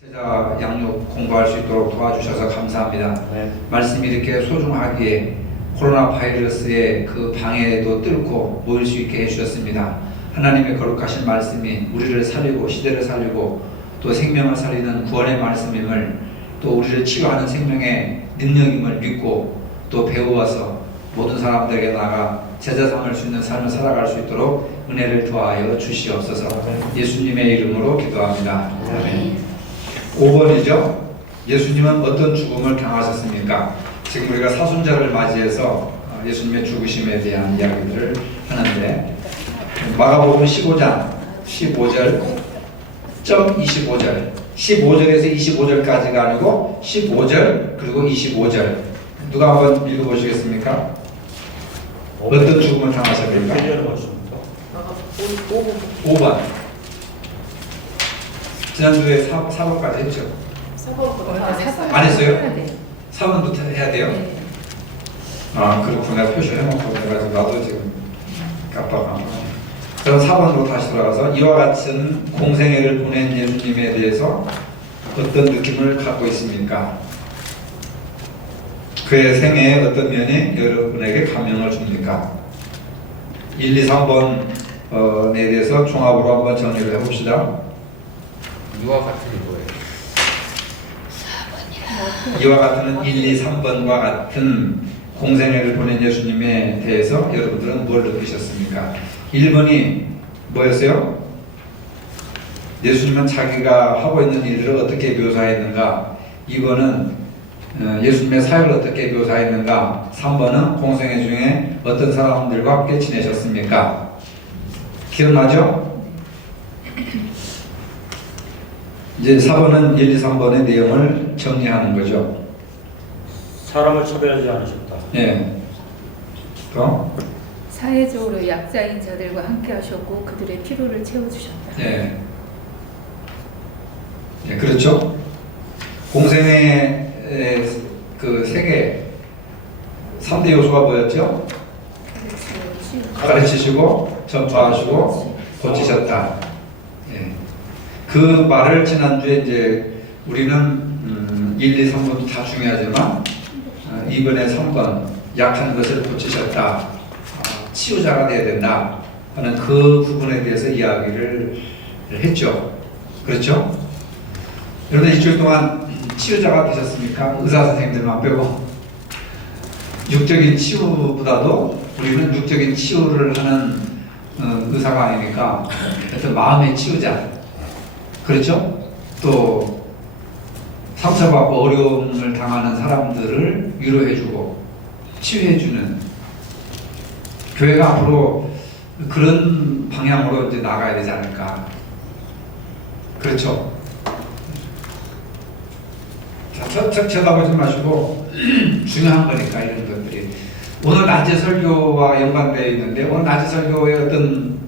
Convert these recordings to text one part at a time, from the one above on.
제자 양육 공부할 수 있도록 도와주셔서 감사합니다. 네. 말씀이 이렇게 소중하기에 코로나 바이러스의 그 방해도 뚫고 모일 수 있게 해주셨습니다. 하나님의 거룩하신 말씀이 우리를 살리고 시대를 살리고 또 생명을 살리는 구원의 말씀임을, 또 우리를 치유하는 생명의 능력임을 믿고 또 배워서 모든 사람들에게 나가 제자 삼을 수 있는 삶을 살아갈 수 있도록 은혜를 더하여 주시옵소서. 예수님의 이름으로 기도합니다. 아멘. 5번이죠. 예수님은 어떤 죽음을 당하셨습니까? 지금 우리가 사순절을 맞이해서 예수님의 죽으심에 대한 이야기들을 하는데, 마가복음 15장 15절 15절에서 25절까지가 아니고 15절 그리고 25절 누가 한번 읽어보시겠습니까? 어떤 죽음을 당하셨습니까? 5번. 지난주에 4번까지 했죠? 4번부터 안 했어요? 4번부터 해야 돼요? 네. 아, 그렇구나. 표시해놓고 그래가지고 나도 지금 깜빡하고. 그럼 4번으로 다시 돌아가서, 이와 같은 공생애를 보낸 예수님에 대해서 어떤 느낌을 갖고 있습니까? 그의 생애의 어떤 면이 여러분에게 감명을 줍니까? 1, 2, 3번에 대해서 종합으로 한번 정리를 해봅시다. 이와 같은 거예요. 이와 같은 1, 2, 3번과 같은 공생애를 보낸 예수님에 대해서 여러분들은 뭘 느끼셨습니까? 1번이 뭐였어요? 예수님은 자기가 하고 있는 일들을 어떻게 묘사했는가? 2번은 예수님의 사역을 어떻게 묘사했는가? 3번은 공생애 중에 어떤 사람들과 함께 지내셨습니까? 기억나죠? 이제 4번은 1, 2, 3번의 내용을 정리하는 거죠. 사람을 차별하지 않으셨다. 예. 또? 사회적으로 약자인 자들과 함께 하셨고 그들의 필요를 채워주셨다. 예. 예, 그렇죠. 공생의 그 세계 3대 요소가 뭐였죠? 가르치시고 전파하시고 고치셨다. 예. 그 말을 지난주에 이제 우리는 1, 2, 3번도 다 중요하지만 2번에 3번 약한 것을 고치셨다. 치유자가 되어야 된다 하는 그 부분에 대해서 이야기를 했죠. 그렇죠? 여러분 일주일 동안 치유자가 되셨습니까? 의사 선생님들만 빼고. 육적인 치유보다도 우리는 육적인 치유를 하는 의사가 아니니까 하여튼 마음의 치유자. 그렇죠? 또 상처받고 어려움을 당하는 사람들을 위로해주고 치유해주는, 교회가 앞으로 그런 방향으로 이제 나가야 되지 않을까. 그렇죠? 자, 쳐다보지 마시고 중요한 거니까 이런 것들이. 오늘 낮에 설교와 연관되어 있는데, 오늘 낮에 설교의 어떤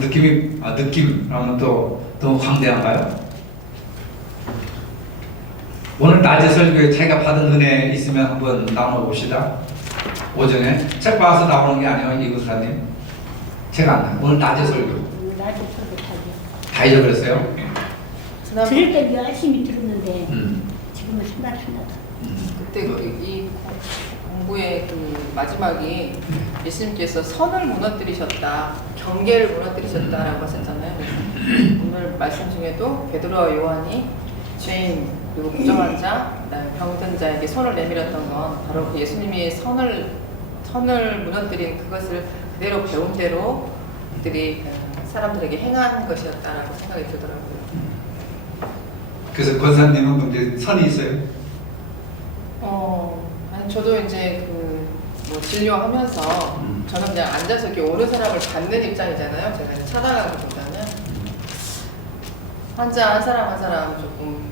느낌 하면 또 광대한가요? 오늘 낮에 설교에 자기가 받은 은혜 있으면 한번 나눠봅시다. 오전에 책 봐서 나오는 게 아니에요, 이구사님. 책 안 나. 오늘 낮에 설교 낮에 설교하고 다 잊어버렸어요? 들을 때 열심히 들었는데 음. 지금은 생각 하나도. 그때 이 공부의 그 마지막이 예수님께서 선을 무너뜨리셨다, 경계를 무너뜨리셨다라고 하셨잖아요. 오늘 말씀 중에도 베드로와 요한이 죄인 그리고 부정한 자, 그다음에 병든 자에게 손을 내밀었던 건 바로 그 예수님이 선을 무너뜨린 그것을 그대로 배운 대로 그들이 사람들에게 행한 것이었다라고 생각이 들더라고요. 그래서 권사님은 근데 선이 있어요? 아니 저도 이제 뭐 진료하면서 저는 그냥 앉아서 이렇게 오는 사람을 받는 입장이잖아요. 제가 이제 찾아가기보다는 환자 한 사람 한 사람 조금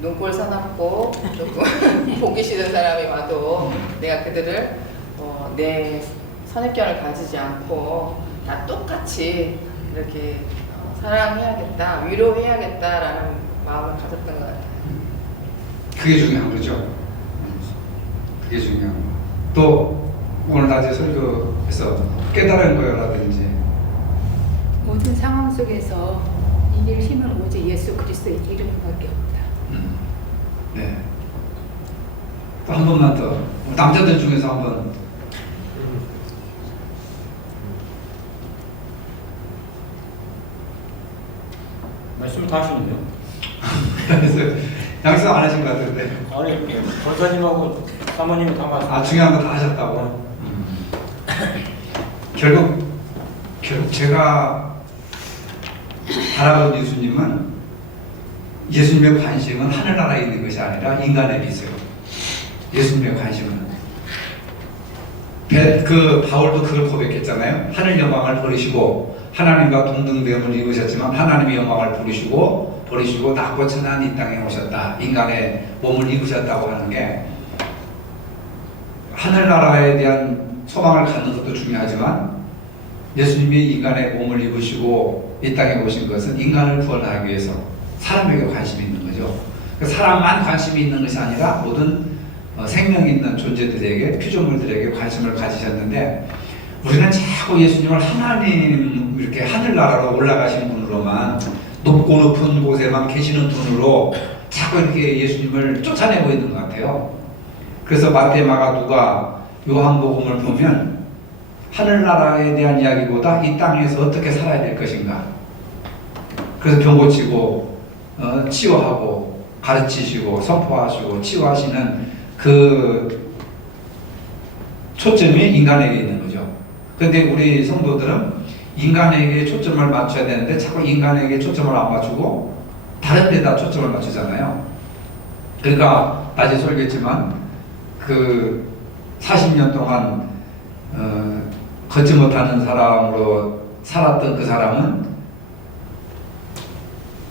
눈꼴 사납고 조금 보기 싫은 사람이 와도 내가 그들을 내 선입견을 가지지 않고 다 똑같이 이렇게 사랑해야겠다, 위로해야겠다라는 마음을 가졌던 것 같아요. 그게 중요한 거죠. 그게 중요한 거. 또 오늘 낮에 설교에서 깨달은 거라든지 모든 상황 속에서 이길 힘은 오직 예수 그리스도의 이름밖에 없다. 네. 또 한 번만 더. 남자들 중에서 한 번. 말씀 다 하시는데요? 그래서 양성 안 하신 것 같은데. 아니 권사님하고 사모님이 다 말씀. 아, 중요한 거 다 하셨다고? 결국 제가 바라본 예수님은 예수님의 관심은 하늘나라에 있는 것이 아니라 인간에게 있어요. 예수님의 관심은. 그 바울도 그걸 고백했잖아요. 하늘 영광을 버리시고 하나님과 동등됨을 입으셨지만 하나님의 영광을 버리시고 낮고 천한 이 땅에 오셨다. 인간의 몸을 입으셨다고 하는 게 하늘나라에 대한 소망을 갖는 것도 중요하지만 예수님이 인간의 몸을 입으시고 이 땅에 오신 것은 인간을 구원하기 위해서 사람에게 관심이 있는 거죠. 사람만 관심이 있는 것이 아니라 모든 생명 있는 존재들에게, 피조물들에게 관심을 가지셨는데 우리는 자꾸 예수님을 하나님 이렇게 하늘나라로 올라가신 분으로만 높고 높은 곳에만 계시는 분으로 자꾸 이렇게 예수님을 쫓아내고 있는 것 같아요. 그래서 마태, 마가, 누가, 요한복음을 보면 하늘나라에 대한 이야기보다 이 땅에서 어떻게 살아야 될 것인가. 그래서 병 고치고 치유하고 가르치시고 선포하시고 치유하시는 그 초점이 인간에게 있는 거죠. 그런데 우리 성도들은 인간에게 초점을 맞춰야 되는데 자꾸 인간에게 초점을 안 맞추고 다른 데다 초점을 맞추잖아요. 그러니까 낮에 설교했지만 그 40년 동안 걷지 못하는 사람으로 살았던 그 사람은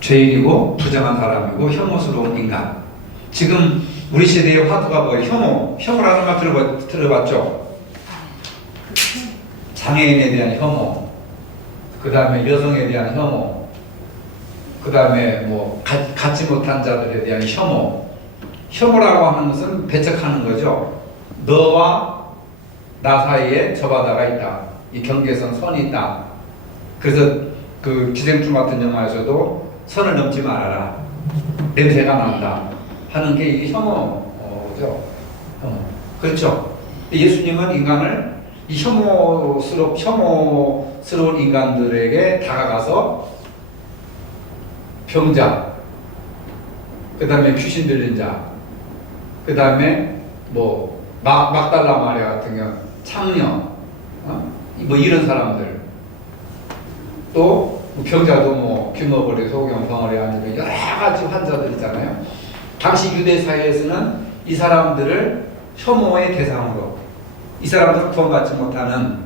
죄인이고 부정한 사람이고 혐오스러운 인간. 지금 우리 시대의 화두가 뭐예요? 혐오라는 말 들어봤죠? 장애인에 대한 혐오, 그 다음에 여성에 대한 혐오, 그 다음에 뭐 갖지 못한 자들에 대한 혐오라고 하는 것은 배척하는 거죠. 너와 나 사이에 저 바다가 있다. 이 경계선 선이 있다. 그래서 그 기생충 같은 영화에서도 선을 넘지 말아라. 냄새가 난다. 하는 게 이게 혐오죠. 그렇죠. 예수님은 인간을 이 혐오스러운 인간들에게 다가가서 병자, 그 다음에 귀신 들린 자, 그 다음에 뭐 막달라 마리아 같은 경우 창녀, 뭐 이런 사람들, 또 병자도 뭐 귀머거리, 소경, 벙어리 아니면 여러 가지 환자들 있잖아요. 당시 유대 사회에서는 이 사람들을 혐오의 대상으로, 이 사람들을 구원받지 못하는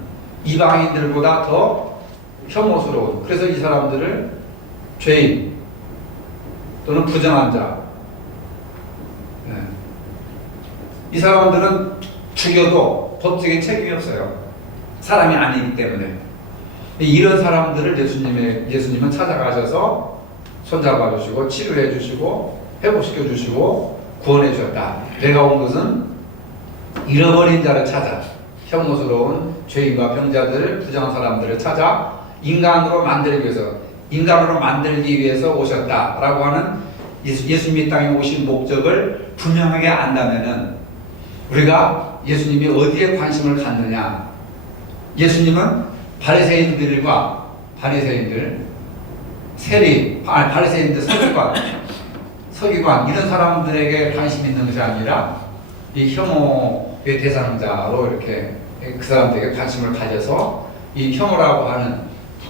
이방인들보다 더 혐오스러운, 그래서 이 사람들을 죄인 또는 부정한 자, 이 사람들은 죽여도 법적인 책임이 없어요. 사람이 아니기 때문에. 이런 사람들을 예수님은 찾아가셔서 손잡아 주시고 치료해 주시고 회복시켜 주시고 구원해 주셨다. 내가 온 것은 잃어버린 자를 찾아, 혐오스러운 죄인과 병자들, 부정한 사람들을 찾아 인간으로 만들기 위해서 오셨다라고 하는 예수님이 땅에 오신 목적을 분명하게 안다면은 우리가 예수님이 어디에 관심을 갖느냐. 예수님은 바리새인들, 서기관 이런 사람들에게 관심 있는 것이 아니라 이 혐오의 대상자로 이렇게 그 사람들에게 관심을 가져서 이 혐오라고 하는,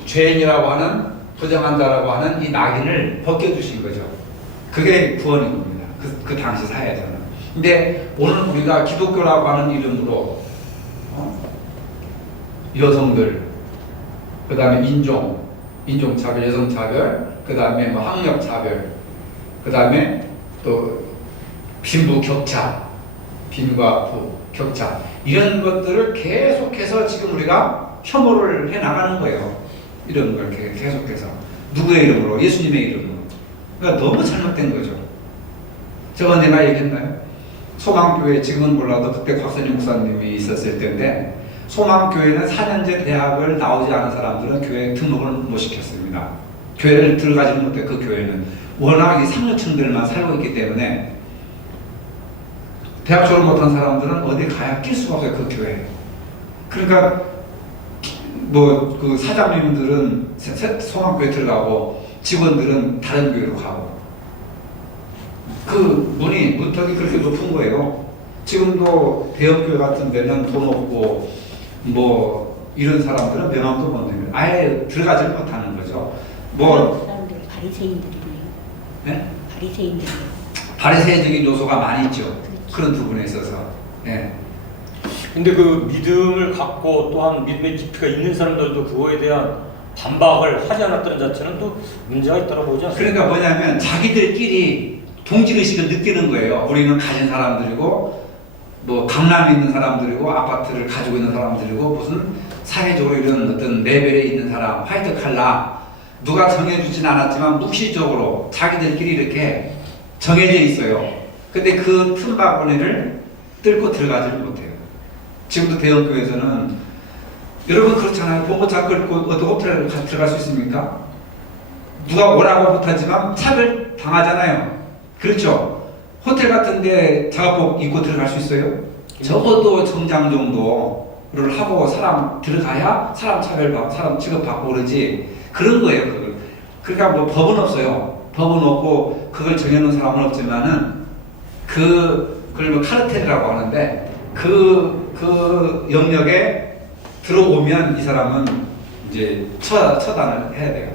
죄인이라고 하는, 부정한 자라고 하는 이 낙인을 벗겨주신 거죠. 그게 구원인 겁니다. 그 당시 사회에서는. 근데 오늘 우리가 기독교라고 하는 이름으로 여성들, 그 다음에 인종차별, 여성차별, 그 다음에 뭐 학력차별, 그 다음에 또 빈부 격차, 빈과 부 격차, 이런 것들을 계속해서 지금 우리가 혐오를 해나가는 거예요. 이런 걸 계속해서. 누구의 이름으로? 예수님의 이름으로. 그러니까 너무 잘못된 거죠. 저번 내가 얘기했나요? 소망교회, 지금은 몰라도 그때 곽선임 목사님이 있었을 때인데, 소망교회는 4년제 대학을 나오지 않은 사람들은 교회에 등록을 못 시켰습니다. 교회를 들어가지는 못해. 그 교회는 워낙 이 상류층들만 살고 있기 때문에 대학 졸업 못한 사람들은 어디 가야 낄 수가 없어요, 그 교회에. 그러니까 뭐 그 사장님들은 성악교회 들어가고 직원들은 다른 교회로 가고 그 문턱이 그렇게 높은 거예요. 지금도 대형교회 같은 데는 돈 없고 뭐 이런 사람들은 명함도 못 내면 아예 들어가지 못하는 거죠. 뭐 그 사람들 바리새인들이네요. 네? 바리새인들이요. 바리새적인 요소가 많이 있죠. 그런 부분에 있어서. 예. 근데 그 믿음을 갖고 또한 믿음의 깊이가 있는 사람들도 그거에 대한 반박을 하지 않았다는 자체는 또 문제가 있다고 보지 않습니까? 그러니까 뭐냐면 자기들끼리 동질의식을 느끼는 거예요. 우리는 가진 사람들이고 뭐 강남에 있는 사람들이고 아파트를 가지고 있는 사람들이고 무슨 사회적으로 이런 어떤 레벨에 있는 사람, 화이트 칼라 누가 정해주진 않았지만 묵시적으로 자기들끼리 이렇게 정해져 있어요. 근데 그 틈바구니를 뚫고 들어가지를 못해요. 지금도 대형교회에서는 여러분 그렇잖아요. 봉고차 끌고 어떤 호텔에 들어갈 수 있습니까? 누가 오라고 못하지만 차를 당하잖아요. 그렇죠? 호텔 같은데 작업복 입고 들어갈 수 있어요? 적어도 정장 정도를 하고 사람 들어가야 사람 차별받고 사람 취급받고 그러지. 그런 거예요. 그러니까 뭐 법은 없어요. 법은 없고 그걸 정해놓은 사람은 없지만은 그걸 뭐 카르텔이라고 하는데 그 영역에 들어오면 이 사람은 이제 처단을 해야 돼요.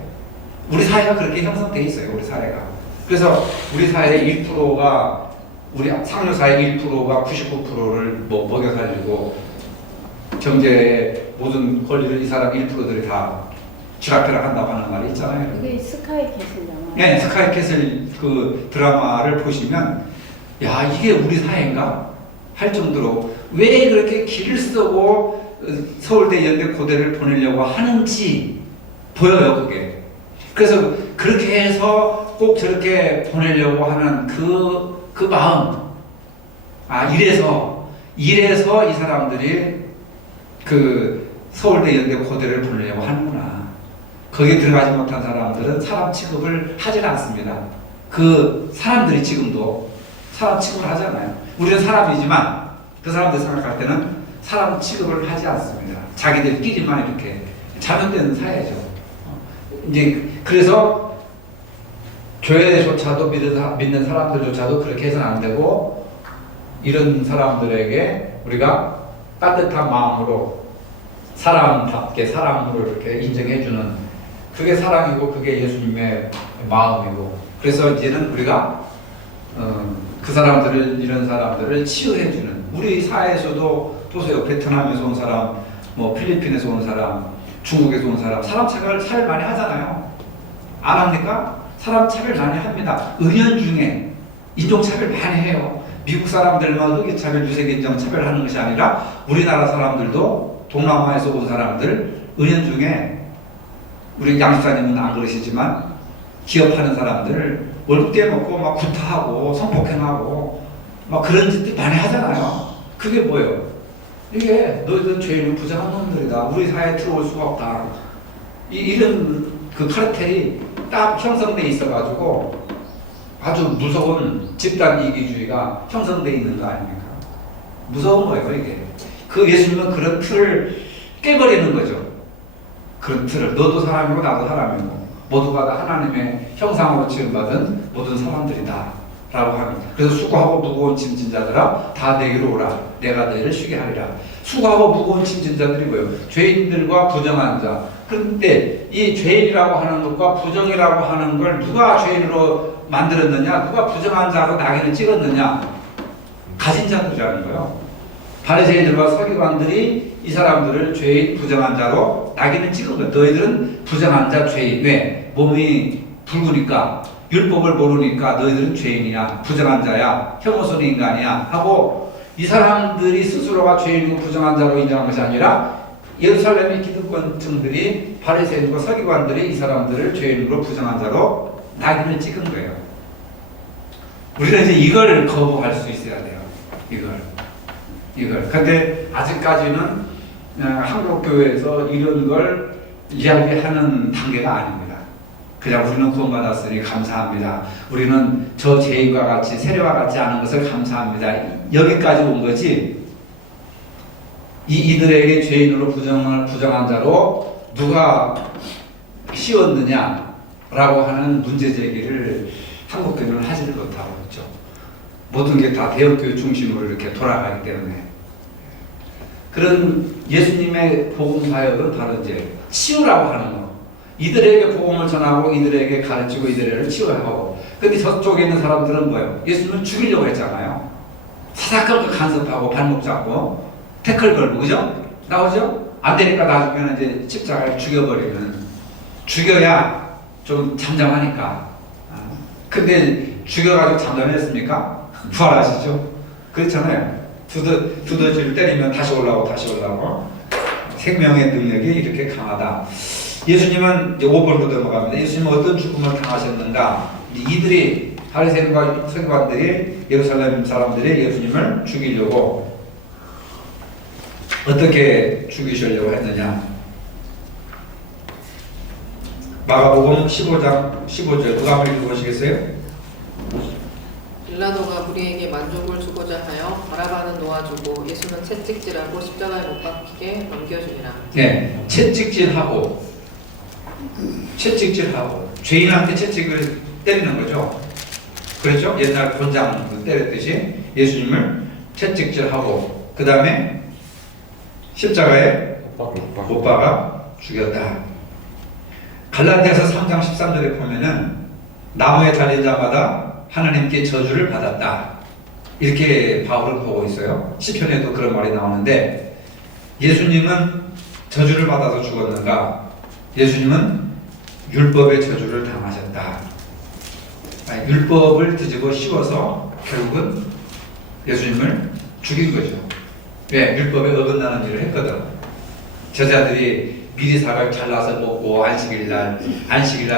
우리 사회가 그렇게 형성돼 있어요. 우리 사회가. 그래서 우리 사회의 1%가 우리 상류사의 1%가 99%를 뭐 먹여 살리고 경제의 모든 권리를 이 사람 1%들이 다 쥐락펴락 한다고 하는 말이 있잖아요. 이게 스카이캐슬 영화. 네, 스카이캐슬 그 드라마를 보시면 야 이게 우리 사회인가 할 정도로 왜 그렇게 길을 쓰고 서울대 연대 고대를 보내려고 하는지 보여요 그게. 그래서 그렇게 해서 꼭 저렇게 보내려고 하는 그 마음. 이래서 이 사람들이 그 서울대 연대 고대를 보내려고 하는구나. 거기에 들어가지 못한 사람들은 사람 취급을 하질 않습니다. 그 사람들이 지금도 사람 취급을 하잖아요. 우리는 사람이지만 그 사람들 생각할 때는 사람 취급을 하지 않습니다. 자기들끼리만 이렇게 잘못된 사회죠. 이제 그래서 교회조차도 믿는 사람들조차도 그렇게 해서는 안 되고 이런 사람들에게 우리가 따뜻한 마음으로 사람답게 사랑으로 이렇게 인정해주는 그게 사랑이고 그게 예수님의 마음이고 그래서 이제는 우리가 그 사람들을 이런 사람들을 치유해주는 우리 사회에서도 보세요. 베트남에서 온 사람, 뭐 필리핀에서 온 사람, 중국에서 온 사람 차별 많이 하잖아요. 안 합니까? 사람 차별 많이 합니다. 은연중에 인종차별 많이 해요. 미국 사람들만 흑인차별, 유색인종 차별하는 것이 아니라 우리나라 사람들도 동남아에서 온 사람들 은연중에 우리 양수사님은 안 그러시지만 기업하는 사람들 월급 떼먹고 막 구타하고 성폭행하고 막 그런 짓들 많이 하잖아요. 그게 뭐예요? 이게 너희들은 죄인은 부정한 놈들이다. 우리 사회에 들어올 수가 없다. 이런 그 카르텔이 딱 형성돼 있어가지고 아주 무서운 집단 이기주의가 형성돼 있는 거 아닙니까? 무서운 거예요 이게. 그 예수님은 그런 틀을 깨버리는 거죠. 그런 틀을 너도 사람이고 나도 사람이고 모두가 다 하나님의 형상으로 지음받은 모든 사람들이다 라고 합니다. 그래서 수고하고 무거운 짐진 자들아 다 내게로 오라 내가 너희를 쉬게 하리라. 수고하고 무거운 짐진 자들이 뭐예요? 죄인들과 부정한 자. 그런데 이 죄인이라고 하는 것과 부정이라고 하는 걸 누가 죄인으로 만들었느냐, 누가 부정한 자로 낙인을 찍었느냐, 가진 자들이라는 거예요. 바리새인들과 서기관들이 이 사람들을 죄인, 부정한 자로 낙인을 찍은 거예요. 너희들은 부정한 자, 죄인. 왜? 몸이 붉으니까, 율법을 모르니까 너희들은 죄인이야, 부정한 자야, 혐오스러운 인간이야 하고 이 사람들이 스스로가 죄인이고 부정한 자로 인정한 것이 아니라 예루살렘의 기득권층들이 바리새인과 서기관들이 이 사람들을 죄인으로 부정한 자로 낙인을 찍은 거예요. 우리는 이제 이걸 거부할 수 있어야 돼요. 이걸. 근데 아직까지는 한국 교회에서 이런 걸 이야기하는 단계가 아닙니다. 그냥 우리는 구원받았으니 감사합니다. 우리는 저 죄인과 같이 세례와 같지 않은 것을 감사합니다. 여기까지 온 거지. 이들에게 죄인으로 부정한 자로 누가 씌웠느냐라고 하는 문제 제기를 한국교회는 하지를 못하고 있죠. 모든 게 다 대형교회 중심으로 이렇게 돌아가기 때문에. 그런 예수님의 복음 사역은 바로 이제 치유라고 하는 거. 이들에게 복음을 전하고 이들에게 가르치고 이들을 치유하고. 근데 저쪽에 있는 사람들은 뭐예요? 예수님을 죽이려고 했잖아요. 사사건건 간섭하고 발목 잡고 태클 걸고, 그죠? 나오죠? 안 되니까 나중에는 이제 십자가를 죽여버리는. 죽여야 좀 잠잠하니까. 근데 죽여가지고 잠잠했습니까? 부활하시죠? 그렇잖아요. 두더지를 때리면 다시 올라오고 다시 올라오고. 생명의 능력이 이렇게 강하다. 예수님은 이제 5번으로 넘어갑니다. 예수님은 어떤 죽음을 당하셨는가? 이들이 바리새인과 서기관들이 예루살렘 사람들이 예수님을 죽이려고 어떻게 죽이시려고 했느냐? 마가복음 15장 15절 누가 한번 읽어보시겠어요? 빌라도가 무리에게 만족을 주고자 하여 바라바는 놓아주고 예수는 채찍질하고 십자가에 못 박히게 넘겨주니라. 네, 채찍질하고 죄인한테 채찍을 때리는 거죠. 그렇죠? 옛날 곤장 때렸듯이 예수님을 채찍질하고 그 다음에 십자가에 못 박아 죽였다. 갈라디아서 3장 13절에 보면은 나무에 달린 자마다 하나님께 저주를 받았다. 이렇게 바울은 보고 있어요. 시편에도 그런 말이 나오는데 예수님은 저주를 받아서 죽었는가? 예수님은 율법의 저주를 당하셨다. 율법을 뒤집어 씌워서 결국은 예수님을 죽인 거죠. 왜? 율법에 어긋나는 일을 했거든. 제자들이 미리사를 잘라서 먹고 안식일날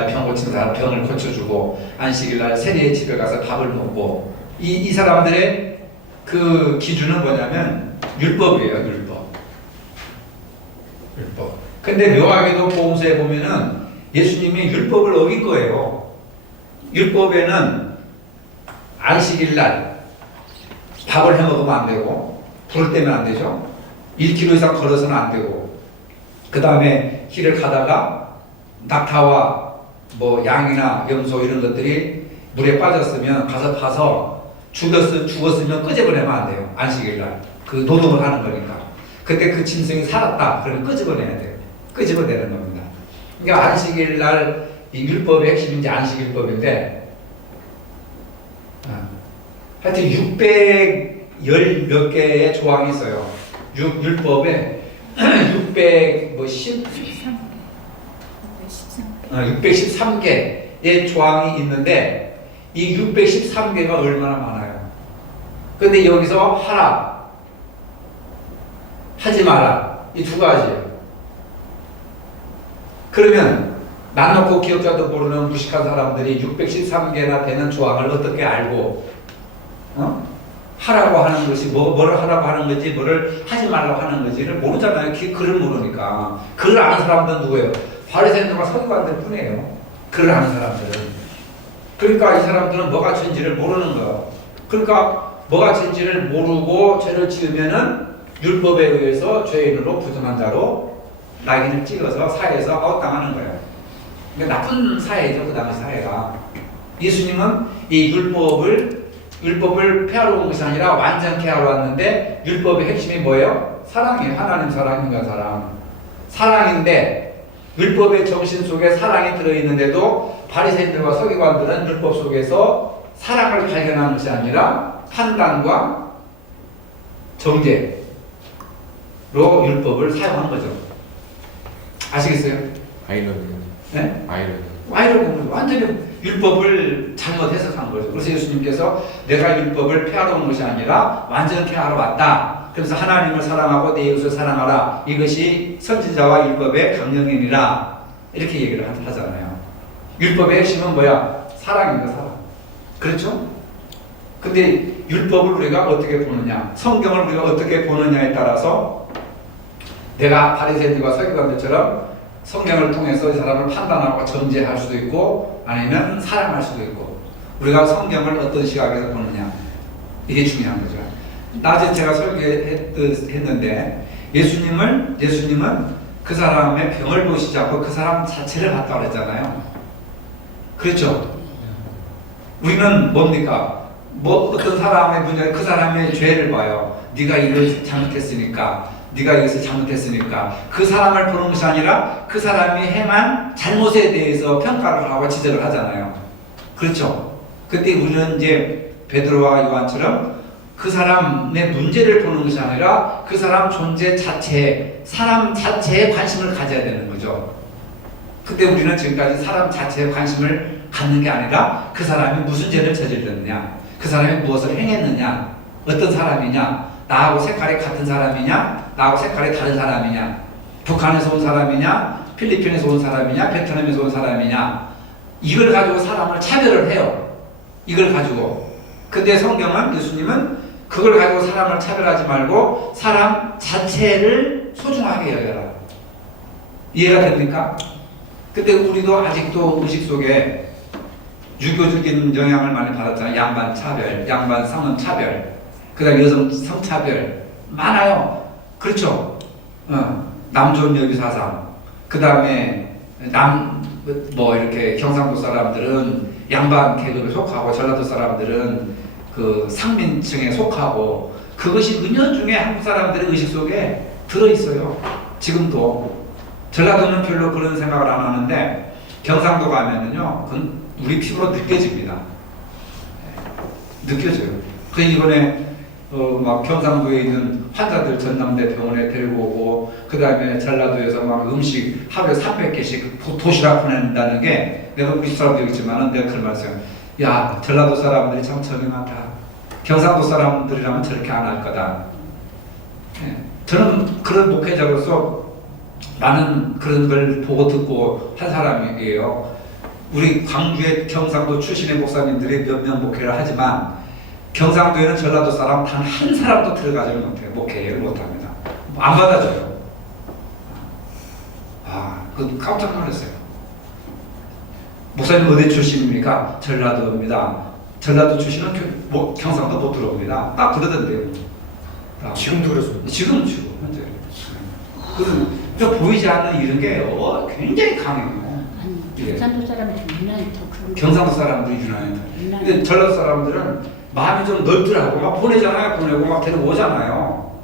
병 고친 사람 병을 고쳐주고 안식일날 세리의 집에 가서 밥을 먹고 이 사람들의 그 기준은 뭐냐면 율법이에요. 율법. 근데 묘하게도 복음서에 보면은 예수님이 율법을 어긴 거예요. 율법에는 안식일날 밥을 해 먹으면 안 되고 불을 떼면 안 되죠. 1km 이상 걸어서는 안 되고 그 다음에 길을 가다가 낙타와 뭐 양이나 염소 이런 것들이 물에 빠졌으면 가서 봐서 죽었으면 끄집어내면 안 돼요. 안식일날 그 노동을 하는 거니까. 그때 그 짐승이 살았다 그러면 끄집어내야 돼요. 끄집어내는 겁니다. 그러니까 안식일날 이 율법의 핵심이 이제 안식일법인데 하여튼 610 몇 개의 조항이 있어요. 율법에 613개의 조항이 있는데 이 613개가 얼마나 많아요. 근데 여기서 하라, 하지 마라 이 두 가지예요. 그러면 난 놓고 기억자도 모르는 무식한 사람들이 613개나 되는 조항을 어떻게 알고 하라고 하는 것이 뭐를 하라고 하는 건지 뭐를 하지 말라고 하는 건지를 모르잖아요. 글을 모르니까. 글을 아는 사람들은 누구예요? 바리새인들과 서기관들 뿐이에요. 글을 아는 사람들은. 그러니까 이 사람들은 뭐가 죄인지를 모르는 거예요. 그러니까 뭐가 죄인지를 모르고 죄를 지으면은 율법에 의해서 죄인으로 부정한 자로 낙인을 찍어서 사회에서 아웃당하는 거예요. 그러니까 나쁜 사회죠. 그 당시 사회가. 예수님은 이 율법을 폐하러 온 것이 아니라 완전케 하러 왔는데 율법의 핵심이 뭐예요? 사랑이에요. 하나님 사랑, 인간 사랑. 사랑인데 율법의 정신 속에 사랑이 들어있는데도 바리새인들과 서기관들은 율법 속에서 사랑을 발견하는 것이 아니라 판단과 정죄로 율법을 사용한 거죠. 아시겠어요? 아이러니. 네? 아이러니. 완전히 율법을 잘못 해석한 거죠. 그래서 예수님께서 내가 율법을 폐하러 온 것이 아니라 완전케 하러 왔다. 그래서 하나님을 사랑하고 내 이웃을 사랑하라. 이것이 선지자와 율법의 강령이니라. 이렇게 얘기를 하잖아요. 율법의 핵심은 뭐야? 사랑입니다. 사랑. 그렇죠? 근데 율법을 우리가 어떻게 보느냐, 성경을 우리가 어떻게 보느냐에 따라서 내가 바리새인들과 서기관들처럼 성경을 통해서 이 사람을 판단하고 점지할 수도 있고 아니면 사랑할 수도 있고 우리가 성경을 어떤 시각에서 보느냐 이게 중요한 거죠. 낮에 제가 설교했는데 예수님은 그 사람의 병을 보시지 않고 그 사람 자체를 봤다고 그랬잖아요. 그렇죠? 우리는 뭡니까? 뭐 어떤 사람의 문제, 그 사람의 죄를 봐요. 네가 이걸 잘못했으니까, 네가 이것을 잘못했으니까 그 사람을 보는 것이 아니라 그 사람이 행한 잘못에 대해서 평가를 하고 지적을 하잖아요. 그렇죠? 그때 우리는 이제 베드로와 요한처럼 그 사람의 문제를 보는 것이 아니라 그 사람 존재 자체에, 사람 자체에 관심을 가져야 되는 거죠. 그때 우리는 지금까지 사람 자체에 관심을 갖는 게 아니라 그 사람이 무슨 죄를 저질렀느냐, 그 사람이 무엇을 행했느냐, 어떤 사람이냐, 나하고 색깔이 같은 사람이냐, 나하고 색깔이 다른 사람이냐, 북한에서 온 사람이냐, 필리핀에서 온 사람이냐, 베트남에서 온 사람이냐, 이걸 가지고 사람을 차별을 해요. 이걸 가지고. 근데 성경은, 예수님은 그걸 가지고 사람을 차별하지 말고 사람 자체를 소중하게 여겨라. 이해가 됩니까? 그때 우리도 아직도 의식 속에 유교적인 영향을 많이 받았잖아요. 양반 차별, 양반 성은 차별, 그 다음에 여성 성차별 많아요. 그렇죠? 남존 여비 사상, 그 다음에 이렇게 경상도 사람들은 양반 계급에 속하고 전라도 사람들은 그 상민층에 속하고 그것이 은연중에 한국 사람들의 의식 속에 들어있어요. 지금도. 전라도는 별로 그런 생각을 안 하는데 경상도 가면은요, 그건 우리 피부로 느껴집니다. 느껴져요. 그 이번에 막 경상도에 있는 환자들 전남대 병원에 데리고 오고 그 다음에 전라도에서 막 음식 하루에 300개씩 도시락 보낸다는 게 내가 우리 사람도 있지만은 내가 그런 말씀. 야, 전라도 사람들이 참 저명하다. 경상도 사람들이라면 저렇게 안 할 거다. 저는 그런 목회자로서 많은 그런 걸 보고 듣고 한 사람이에요. 우리 광주의 경상도 출신의 목사님들이 몇몇 목회를 하지만 경상도에는 전라도 사람 단 한 사람도 들어가지 못해요. 목회를 못합니다. 안 받아줘요. 그 깜짝 놀랐어요. 목사님 어디 출신입니까? 전라도입니다. 전라도 출신은 경상도 못 들어옵니다. 딱 그러던데요. 지금도 그렇습니다. 지금 현재. 그래서 보이지 않는 이런 게 굉장히 강해요. 경상도 사람들이 유난히 더 그런 경상도 사람들이 유난히 더. 근데 전라도 사람들은 마음이 좀 넓더라고. 막 보내잖아요. 보내고 막 데려오잖아요.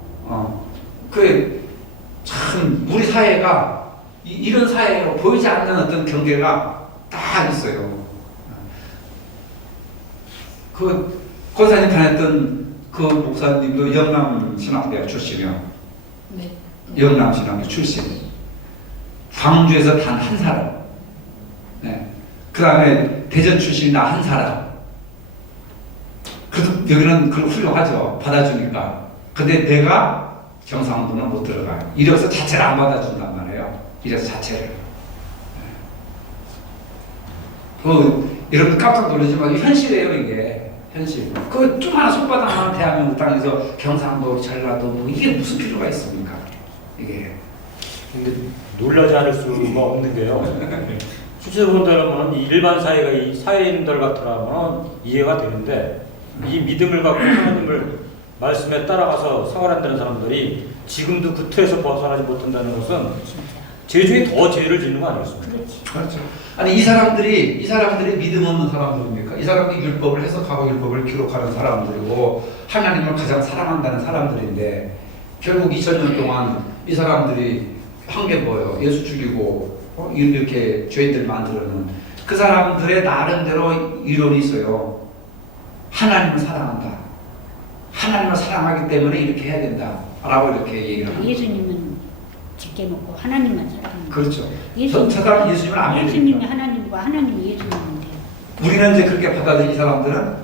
참 우리 사회가 이런 사회로 보이지 않는 어떤 경계가 딱 있어요. 그 권사님 다녔던 그 목사님도 영남신학대학 출신이요. 네. 영남신학대 출신. 광주에서 단 한 사람. 네. 그 다음에 대전 출신이 나 한 사람. 그래도 여기는 그걸 훌륭하죠. 받아주니까. 근데 내가 경상도는 못 들어가요. 이래서 자체를 안 받아준단 말이에요. 이래서 자체를. 여러분 깜짝 놀라지만 현실이에요, 이게. 현실. 그 조그마한 손바닥만 대한민국 땅에서 경상도, 전라도 뭐 이게 무슨 필요가 있습니까? 이게. 근데 놀라지 않을 수가 없는 게요. 실제로 본다면 일반 사회가 이 사회인들 같으라면 이해가 되는데 이 믿음을 갖고 하나님을 말씀에 따라가서 생활한다는 사람들이 지금도 그 틀에서 벗어나지 못한다는 것은 죄 중에 더 죄를 짓는 거 아니겠습니까? 그렇죠. 아니 이 사람들이 믿음 없는 사람들입니까? 이 사람들이 율법을 해석하고 율법을 기록하는 사람들이고 하나님을 가장 사랑한다는 사람들인데 결국 2000년 동안 이 사람들이 한 게 뭐예요? 예수 죽이고 이렇게 죄인들 만들어는 그 사람들의 나름대로 이론이 있어요. 하나님을 사랑한다. 하나님을 사랑하기 때문에 이렇게 해야 된다. 라고 이렇게 얘기를 합니다. 예수님은 지켜놓고 하나님만 사랑합니다. 그렇죠. 예수님, 저 사람 예수님을 안 믿으니까. 예수님이 하나님과 하나님이 예수님인데. 우리는 이제 그렇게 받아들인 이 사람들은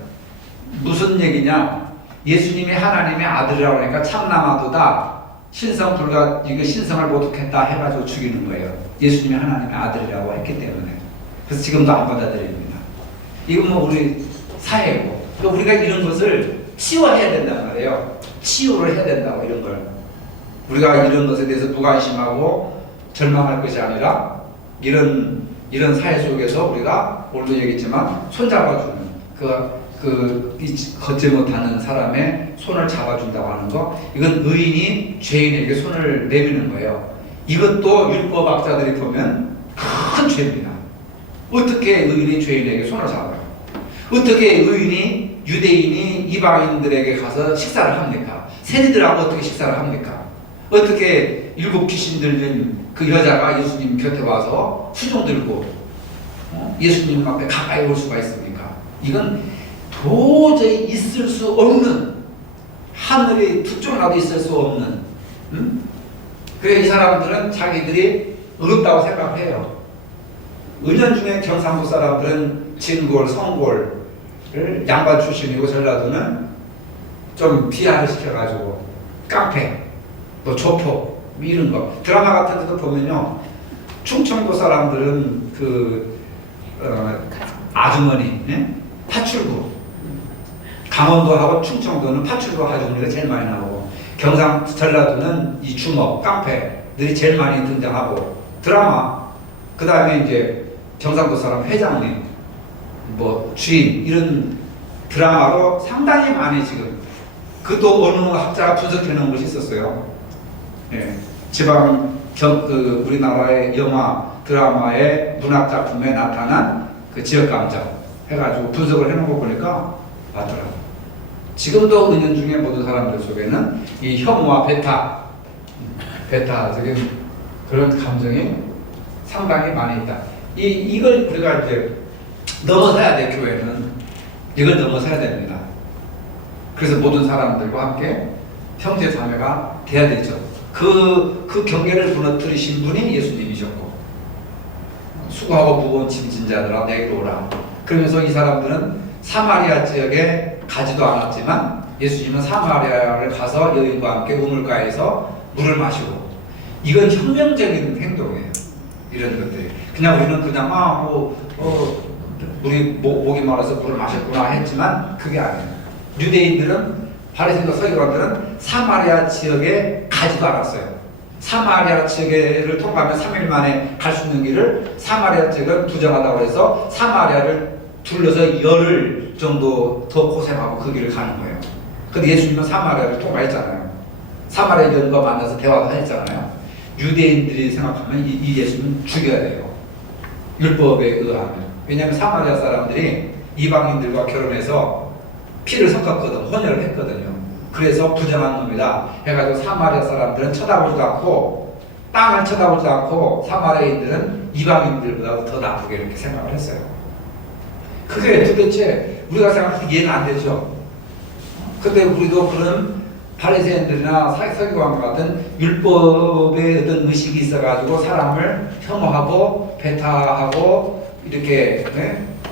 무슨 얘기냐? 예수님이 하나님의 아들이라고 하니까 참나마도다. 신성 불가 이거 신성을 모독했다 해가지고 죽이는 거예요. 예수님이 하나님의 아들이라고 했기 때문에. 그래서 지금도 안 받아들입니다. 이건 뭐 우리 사회고. 그러니까 우리가 이런 것을 치유해야 된단 말이에요. 치유를 해야 된다고 이런 걸. 우리가 이런 것에 대해서 무관심하고 절망할 것이 아니라 이런 사회 속에서 우리가 오늘도 얘기했지만 손잡아주는 걷지 못하는 사람의 손을 잡아준다고 하는 거, 이건 의인이 죄인에게 손을 내미는 거예요. 이것도 율법학자들이 보면 큰 죄입니다. 어떻게 의인이 죄인에게 손을 잡아요? 어떻게 의인이 유대인이 이방인들에게 가서 식사를 합니까? 세리들하고 어떻게 식사를 합니까? 어떻게 7 귀신 들린 그 여자가 예수님 곁에 와서 수종 들고 예수님 앞에 가까이 올 수가 있습니까? 이건 도저히 있을 수 없는, 하늘이 두쪽나도 있을 수 없는, 그래 이 사람들은 자기들이 어렵다고 생각해요. 은연중에 경상도 사람들은 진골, 성골을 양반 출신이고, 전라도는 좀 비하를 시켜가지고 깡패, 또 조폭 이런 거, 드라마 같은 데도 보면요, 충청도 사람들은 아주머니, 예? 파출부, 강원도하고 충청도는 파출부 아주머니가 제일 많이 나오고, 전라도는 이 주먹, 깡패들이 제일 많이 등장하고, 드라마, 그 다음에 이제 경상도 사람 회장님, 뭐 주인, 이런 드라마로 상당히 많이 지금, 그것도 어느 학자가 분석해 놓은 것이 있었어요. 예. 우리나라의 영화, 드라마의 문학 작품에 나타난 그 지역 감정 해가지고 분석을 해놓은 거 보니까 맞더라고요. 지금도 은연중에 모든 사람들 속에는 이 혐오와 배타적인 그런 감정이 상당히 많이 있다. 이걸 우리가 이제 넘어서야 돼, 교회는. 이걸 넘어서야 됩니다. 그래서 모든 사람들과 함께 형제 자매가 돼야 되죠. 그 경계를 무너뜨리신 분이 예수님이셨고, 수고하고 무거운 짐진 자들아 내게로 오라. 그러면서 이 사람들은 사마리아 지역에 가지도 않았지만 예수님은 사마리아를 가서 여인과 함께 우물가에서 물을 마시고, 이건 혁명적인 행동이에요. 이런 것들이 그냥 우리는 우리 목이 말라서 물을 마셨구나 했지만 그게 아니에요. 유대인들은, 바리새인과 서기관들은 사마리아 지역에 가지도 않았어요. 사마리아 지역을 통과하면 3일 만에 갈 수 있는 길을 사마리아 지역은 부정하다고 해서 사마리아를 둘러서 열흘 정도 더 고생하고 그 길을 가는 거예요. 근데 예수님은 사마리아를 통과했잖아요. 사마리아 여인과 만나서 대화도 했잖아요. 유대인들이 생각하면 이 예수는 죽여야 돼요. 율법에 의하면. 왜냐하면 사마리아 사람들이 이방인들과 결혼해서 피를 섞었거든, 혼혈을 했거든요. 그래서 부정한 놈이다 해가지고 사마리아 사람들은 쳐다보지도 않고, 땅을 쳐다보지도 않고 사마리아인들은 이방인들보다 더 나쁘게 이렇게 생각을 했어요. 그게 도대체 우리가 생각해도 이해가 안 되죠. 근데 우리도 그런 바리새인들이나 서기관 같은 율법의 어떤 의식이 있어가지고 사람을 혐오하고 배타하고 이렇게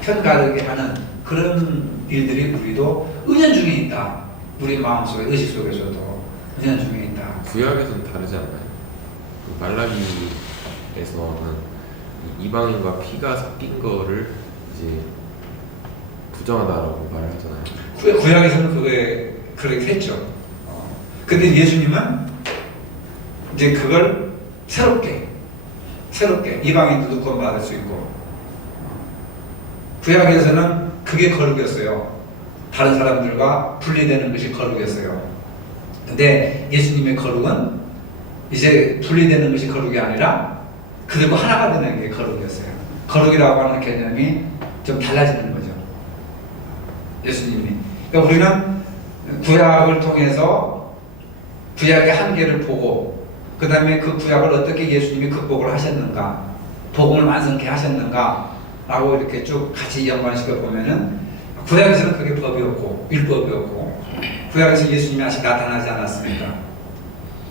편가르게 하는 그런 일들이 우리도 은연중에 있다. 우리 마음속에, 의식 속에서도 은연중에 있다. 구약에서는 다르지 않나요? 그 말라기에서는 이방인과 피가 섞인 거를 이제 부정하다라고 말을 하잖아요. 구약에서는 그렇게 했죠. 근데 예수님은 이제 그걸 새롭게 이방인도 구원받을 수 있고, 구약에서는 그게 거룩이었어요. 다른 사람들과 분리되는 것이 거룩이었어요. 근데 예수님의 거룩은 이제 분리되는 것이 거룩이 아니라 그들과 하나가 되는 게 거룩이었어요. 거룩이라고 하는 개념이 좀 달라지는 거죠. 예수님이. 그러니까 우리는 구약을 통해서 구약의 한계를 보고, 그 다음에 그 구약을 어떻게 예수님이 극복을 하셨는가, 복음을 완성케 하셨는가 라고 이렇게 쭉 같이 연관시켜 보면은, 구약에서는 그게 법이었고 율법이었고, 구약에서 예수님이 아직 나타나지 않았으니까,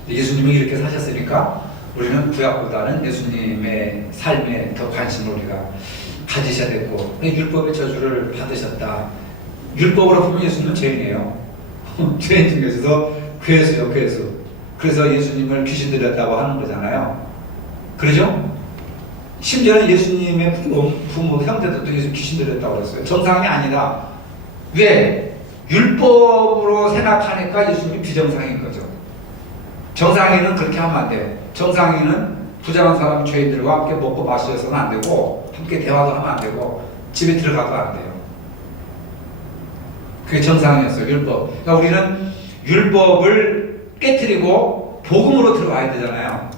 예수님이 이렇게 사셨으니까 우리는 구약보다는 예수님의 삶에 더 관심을 우리가 가지셔야 됐고, 율법의 저주를 받으셨다. 율법으로 보면 예수님은 죄인이에요. 죄인 중에서도 괴수요, 괴수. 그래서 예수님을 귀신 들였다고 하는 거잖아요. 그러죠? 심지어는 예수님의 부모 형제들도 예수 귀신 들였다고 그랬어요. 정상이 아니다. 왜? 율법으로 생각하니까 예수님이 비정상인 거죠. 정상인은 그렇게 하면 안 돼요. 정상인은 부정한 사람 죄인들과 함께 먹고 마셔서는 안 되고 함께 대화도 하면 안 되고 집에 들어가도 안 돼요. 그게 정상이었어요. 율법. 그러니까 우리는 율법을 깨트리고 복음으로 들어가야 되잖아요.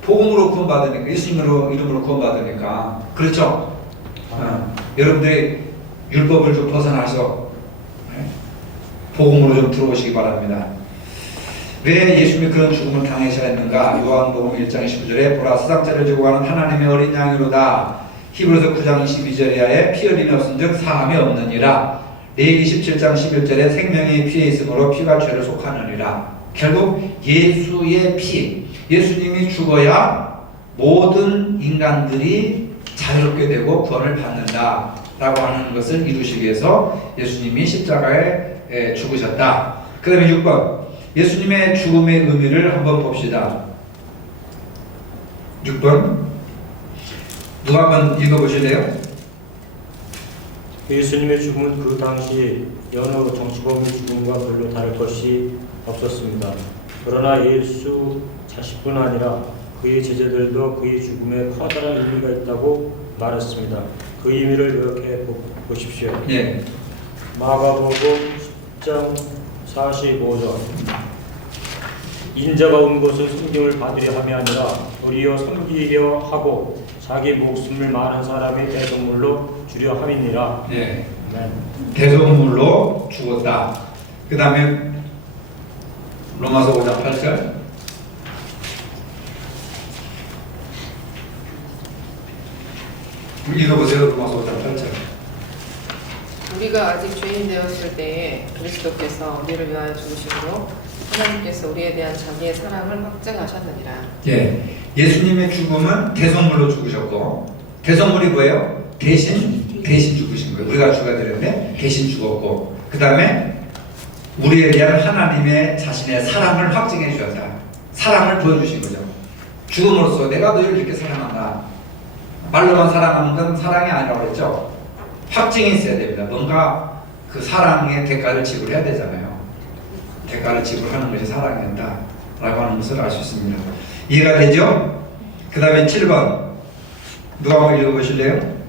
복음으로 구원받으니까, 예수님으로 이름으로 구원받으니까. 그렇죠? 여러분들이 율법을 좀 벗어나서 복음으로 좀 들어오시기 바랍니다. 왜 예수님이 그런 죽음을 당하셔야 했는가? 요한복음 1장 19절에 보라 수상자를 지고 가는 하나님의 어린 양이로다. 히브리서 9장 22절에 피 흘림이 없은즉 사함이 없느니라. 레위기 17장 11절에 생명이 피에 있으므로 피가 죄를 속하느니라. 결국 예수의 피, 예수님이 죽어야 모든 인간들이 자유롭게 되고 구원을 받는다 라고 하는 것을 이루시기 위해서 예수님이 십자가에 죽으셨다. 그 다음에 6번, 예수님의 죽음의 의미를 한번 봅시다. 6번 누가 한번 읽어보실래요? 예수님의 죽음은 그 당시 여느 정치범의 죽음과 별로 다를 것이 없었습니다. 그러나 예수 자신뿐 아니라 그의 제자들도 그의 죽음에 커다란 의미가 있다고 말했습니다. 그 의미를 이렇게 보십시오. 예. 마가복음 10장 45절 인자가 온 것은 섬김을 받으려 함이 아니라 도리어 섬기려 하고 자기 목숨을 많은 사람이 대속물로 주려 함이니라. 예. 네. 대속물로 죽었다. 그 다음에 로마서 5장 8절 읽어보세요. 로마서 5장 8절. 우리가 아직 죄인 되었을 때에 그리스도께서 우리를 위하여 죽으심으로 하나님께서 우리에 대한 자기의 사랑을 확증하셨느니라. 예. 예수님의 죽음은 대속물로 죽으셨고, 대속물이 뭐예요? 대신 죽으신 거예요. 우리가 죽어야 되는데 대신 죽었고, 그 다음에 우리에 대한 하나님의 자신의 사랑을 확증해 주셨다. 사랑을 보여주신 거죠. 죽음으로써 내가 너희를 이렇게 사랑한다. 말로만 사랑하는 건 사랑이 아니라고 그랬죠. 확증이 있어야 됩니다. 뭔가 그 사랑의 대가를 지불해야 되잖아요. 대가를 지불하는 것이 사랑이다 라고 하는 것을 알 수 있습니다. 이해가 되죠? 그 다음에 7번 누가 한번 읽어보실래요?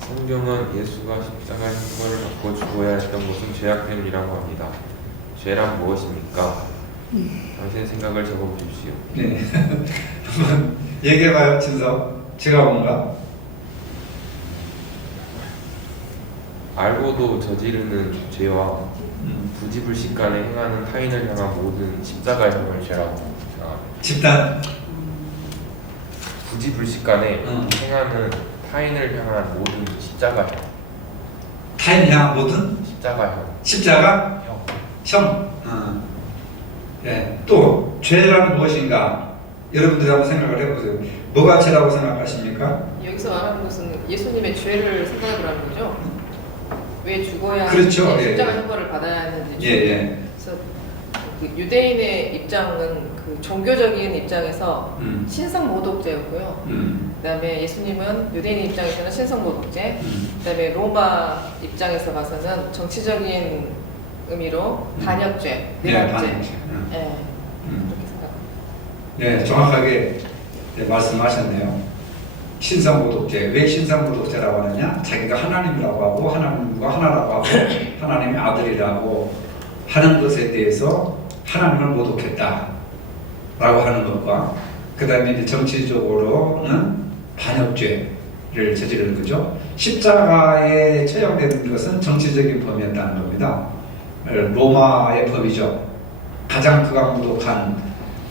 성경은 예수가 십자가의 형벌을 받고 죽어야 했던 것은 죄악 때문이라고 합니다. 죄란 무엇입니까? 당신의 생각을 적어보십시오. 네. 한번 얘기해봐요, 진석. 제가 뭔가? 알고도 저지르는 죄와 부지불식간에 행하는 타인을 향한 모든 십자가형을 죄라고 생각합니다. 집단. 부지불식간에 행하는 타인을 향한 모든 십자가형. 타인 향한 모든 십자가형. 십자가? 형. 예. 또 죄란 무엇인가? 여러분들이 한번 생각을 해보세요. 뭐가 죄라고 생각하십니까? 여기서 말하는 것은 예수님의 죄를 생각하라는 거죠. 왜 죽어야 그렇죠. 하는지, 십자가 예. 형벌을 받아야 하는지. 예. 그래서 그 유대인의 입장은 그 종교적인 입장에서 신성모독죄였고요. 그다음에 예수님은 유대인 입장에서는 신성모독죄. 그다음에 로마 입장에서 봐서는 정치적인 의미로 반역죄, 내각죄. 예. 그렇게 생각합니다. 네, 정확하게 말씀하셨네요. 신성모독죄. 왜 신성모독죄라고 하느냐? 자기가 하나님이라고 하고 하나님과 하나라고 하고 하나님의 아들이라고 하는 것에 대해서 하나님을 모독했다 라고 하는 것과 그 다음에 이제 정치적으로는 반역죄를 저지르는 거죠. 십자가에 처형되는 것은 정치적인 범이었다는 겁니다. 로마의 법이죠. 가장 극악무독한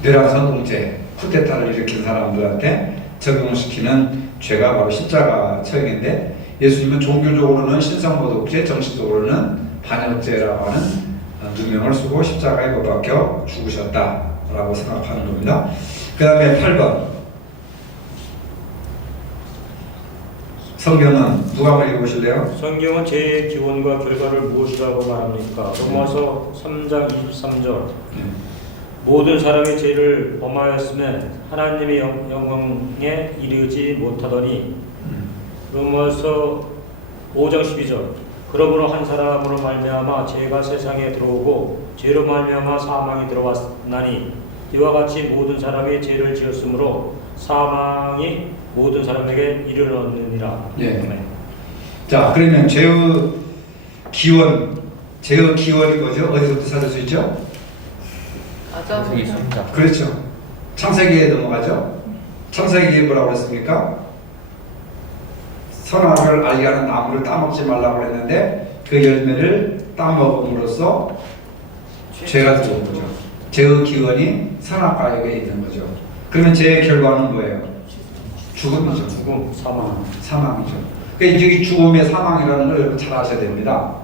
뇌랑선동죄, 쿠데타를 일으킨 사람들한테 적용시키는 죄가 바로 십자가 처형인데, 예수님은 종교적으로는 신성모독죄, 정치적으로는 반역죄라고 하는 누명을 쓰고 십자가에 못 박혀 죽으셨다라고 생각하는 겁니다. 그 다음에 8번 성경은 누가 한번 읽어보실래요? 성경은 죄의 기원과 결과를 무엇이라고 말합니까? 로마서 3장 23절 모든 사람이 죄를 범하였음에 하나님의 영광에 이르지 못하더니 로마서 5장 12절 그러므로 한 사람으로 말미암아 죄가 세상에 들어오고 죄로 말미암아 사망이 들어왔나니 이와 같이 모든 사람이 죄를 지었으므로 사망이 모든 사람에게 이르렀느니라. 예. 아멘. 자, 그러면 죄의 기원이 뭐죠? 어디서부터 찾을 수 있죠? 창세기 아담 3장. 그렇죠. 창세기에 넘어가죠. 창세기에 뭐라고 했습니까? 선악을 알게 하는 나무를 따먹지 말라고 했는데 그 열매를 따먹음으로써 죄가 들어온 거죠. 죄의 기원이 선악과에 있는 거죠. 그러면 죄의 결과는 뭐예요? 죽음이죠. 죽음, 사망. 사망이죠. 그러니까 여기 죽음의 사망이라는 걸 여러분 잘 아셔야 됩니다.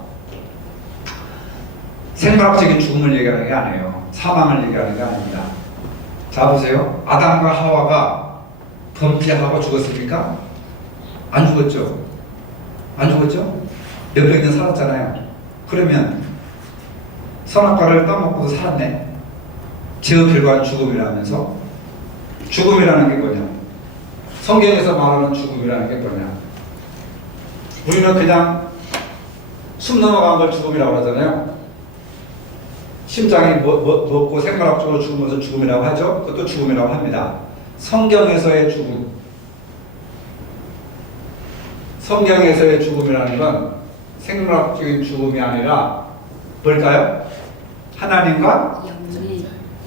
생물학적인 죽음을 얘기하는 게 아니에요. 사망을 얘기하는 게 아닙니다. 자, 보세요. 아담과 하와가 범죄하고 죽었습니까? 안 죽었죠. 안 죽었죠? 몇백 년 살았잖아요. 그러면 선악과를 따먹고 살았네. 죄의 결과는 죽음이라면서 죽음이라는 게 뭐냐? 성경에서 말하는 죽음이라는 게 뭐냐? 우리는 그냥 숨 넘어간 걸 죽음이라고 하잖아요. 심장이 먹고 생물학적으로 죽은 것을 죽음이라고 하죠. 그것도 죽음이라고 합니다. 성경에서의 죽음, 성경에서의 죽음이라는 건 생물학적인 죽음이 아니라 뭘까요? 하나님과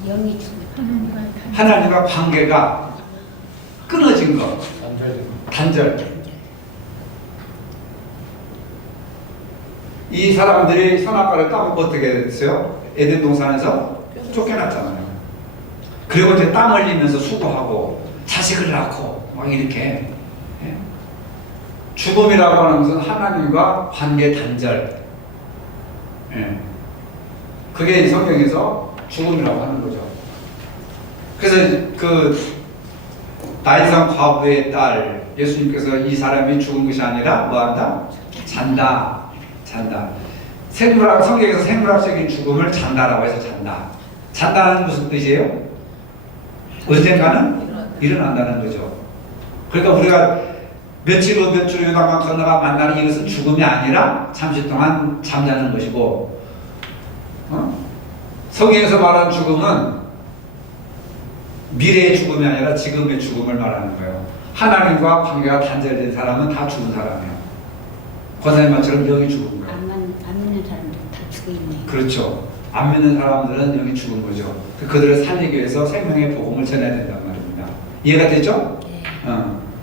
영이 죽음. 하나님과 관계가 끊어진 것, 단절. 이 사람들이 선악과를 따먹고 어떻게 됐어요? 에덴 동산에서 쫓겨났잖아요. 그리고 이제 땀 흘리면서 수고하고 자식을 낳고 막 이렇게. 예? 죽음이라고 하는 것은 하나님과 관계 단절. 예. 그게 성경에서 죽음이라고 하는 거죠. 그래서 그 나인성 과부의 딸 예수님께서 이 사람이 죽은 것이 아니라 뭐한다? 잔다. 잔다. 성경에서 생물학적인 죽음을 잔다라고 해서 잔다. 잔다는 무슨 뜻이에요? 언젠가는 일어난다는 거죠. 그러니까 우리가 며칠 후 며칠 후 요단강 건너가 만나는 이것은 죽음이 아니라 잠시 동안 잠자는 것이고, 성경에서 말하는 죽음은 미래의 죽음이 아니라 지금의 죽음을 말하는 거예요. 하나님과 관계가 단절된 사람은 다 죽은 사람이에요. 권사님 말처럼 영이 죽은 거예요. 안 믿는 사람들 다 죽어 있네. 그렇죠. 안 믿는 사람들은 영이 죽은 거죠. 그들을 살리기 위해서 생명의 복음을 전해야 된단 말입니다. 이해가 되죠? 네.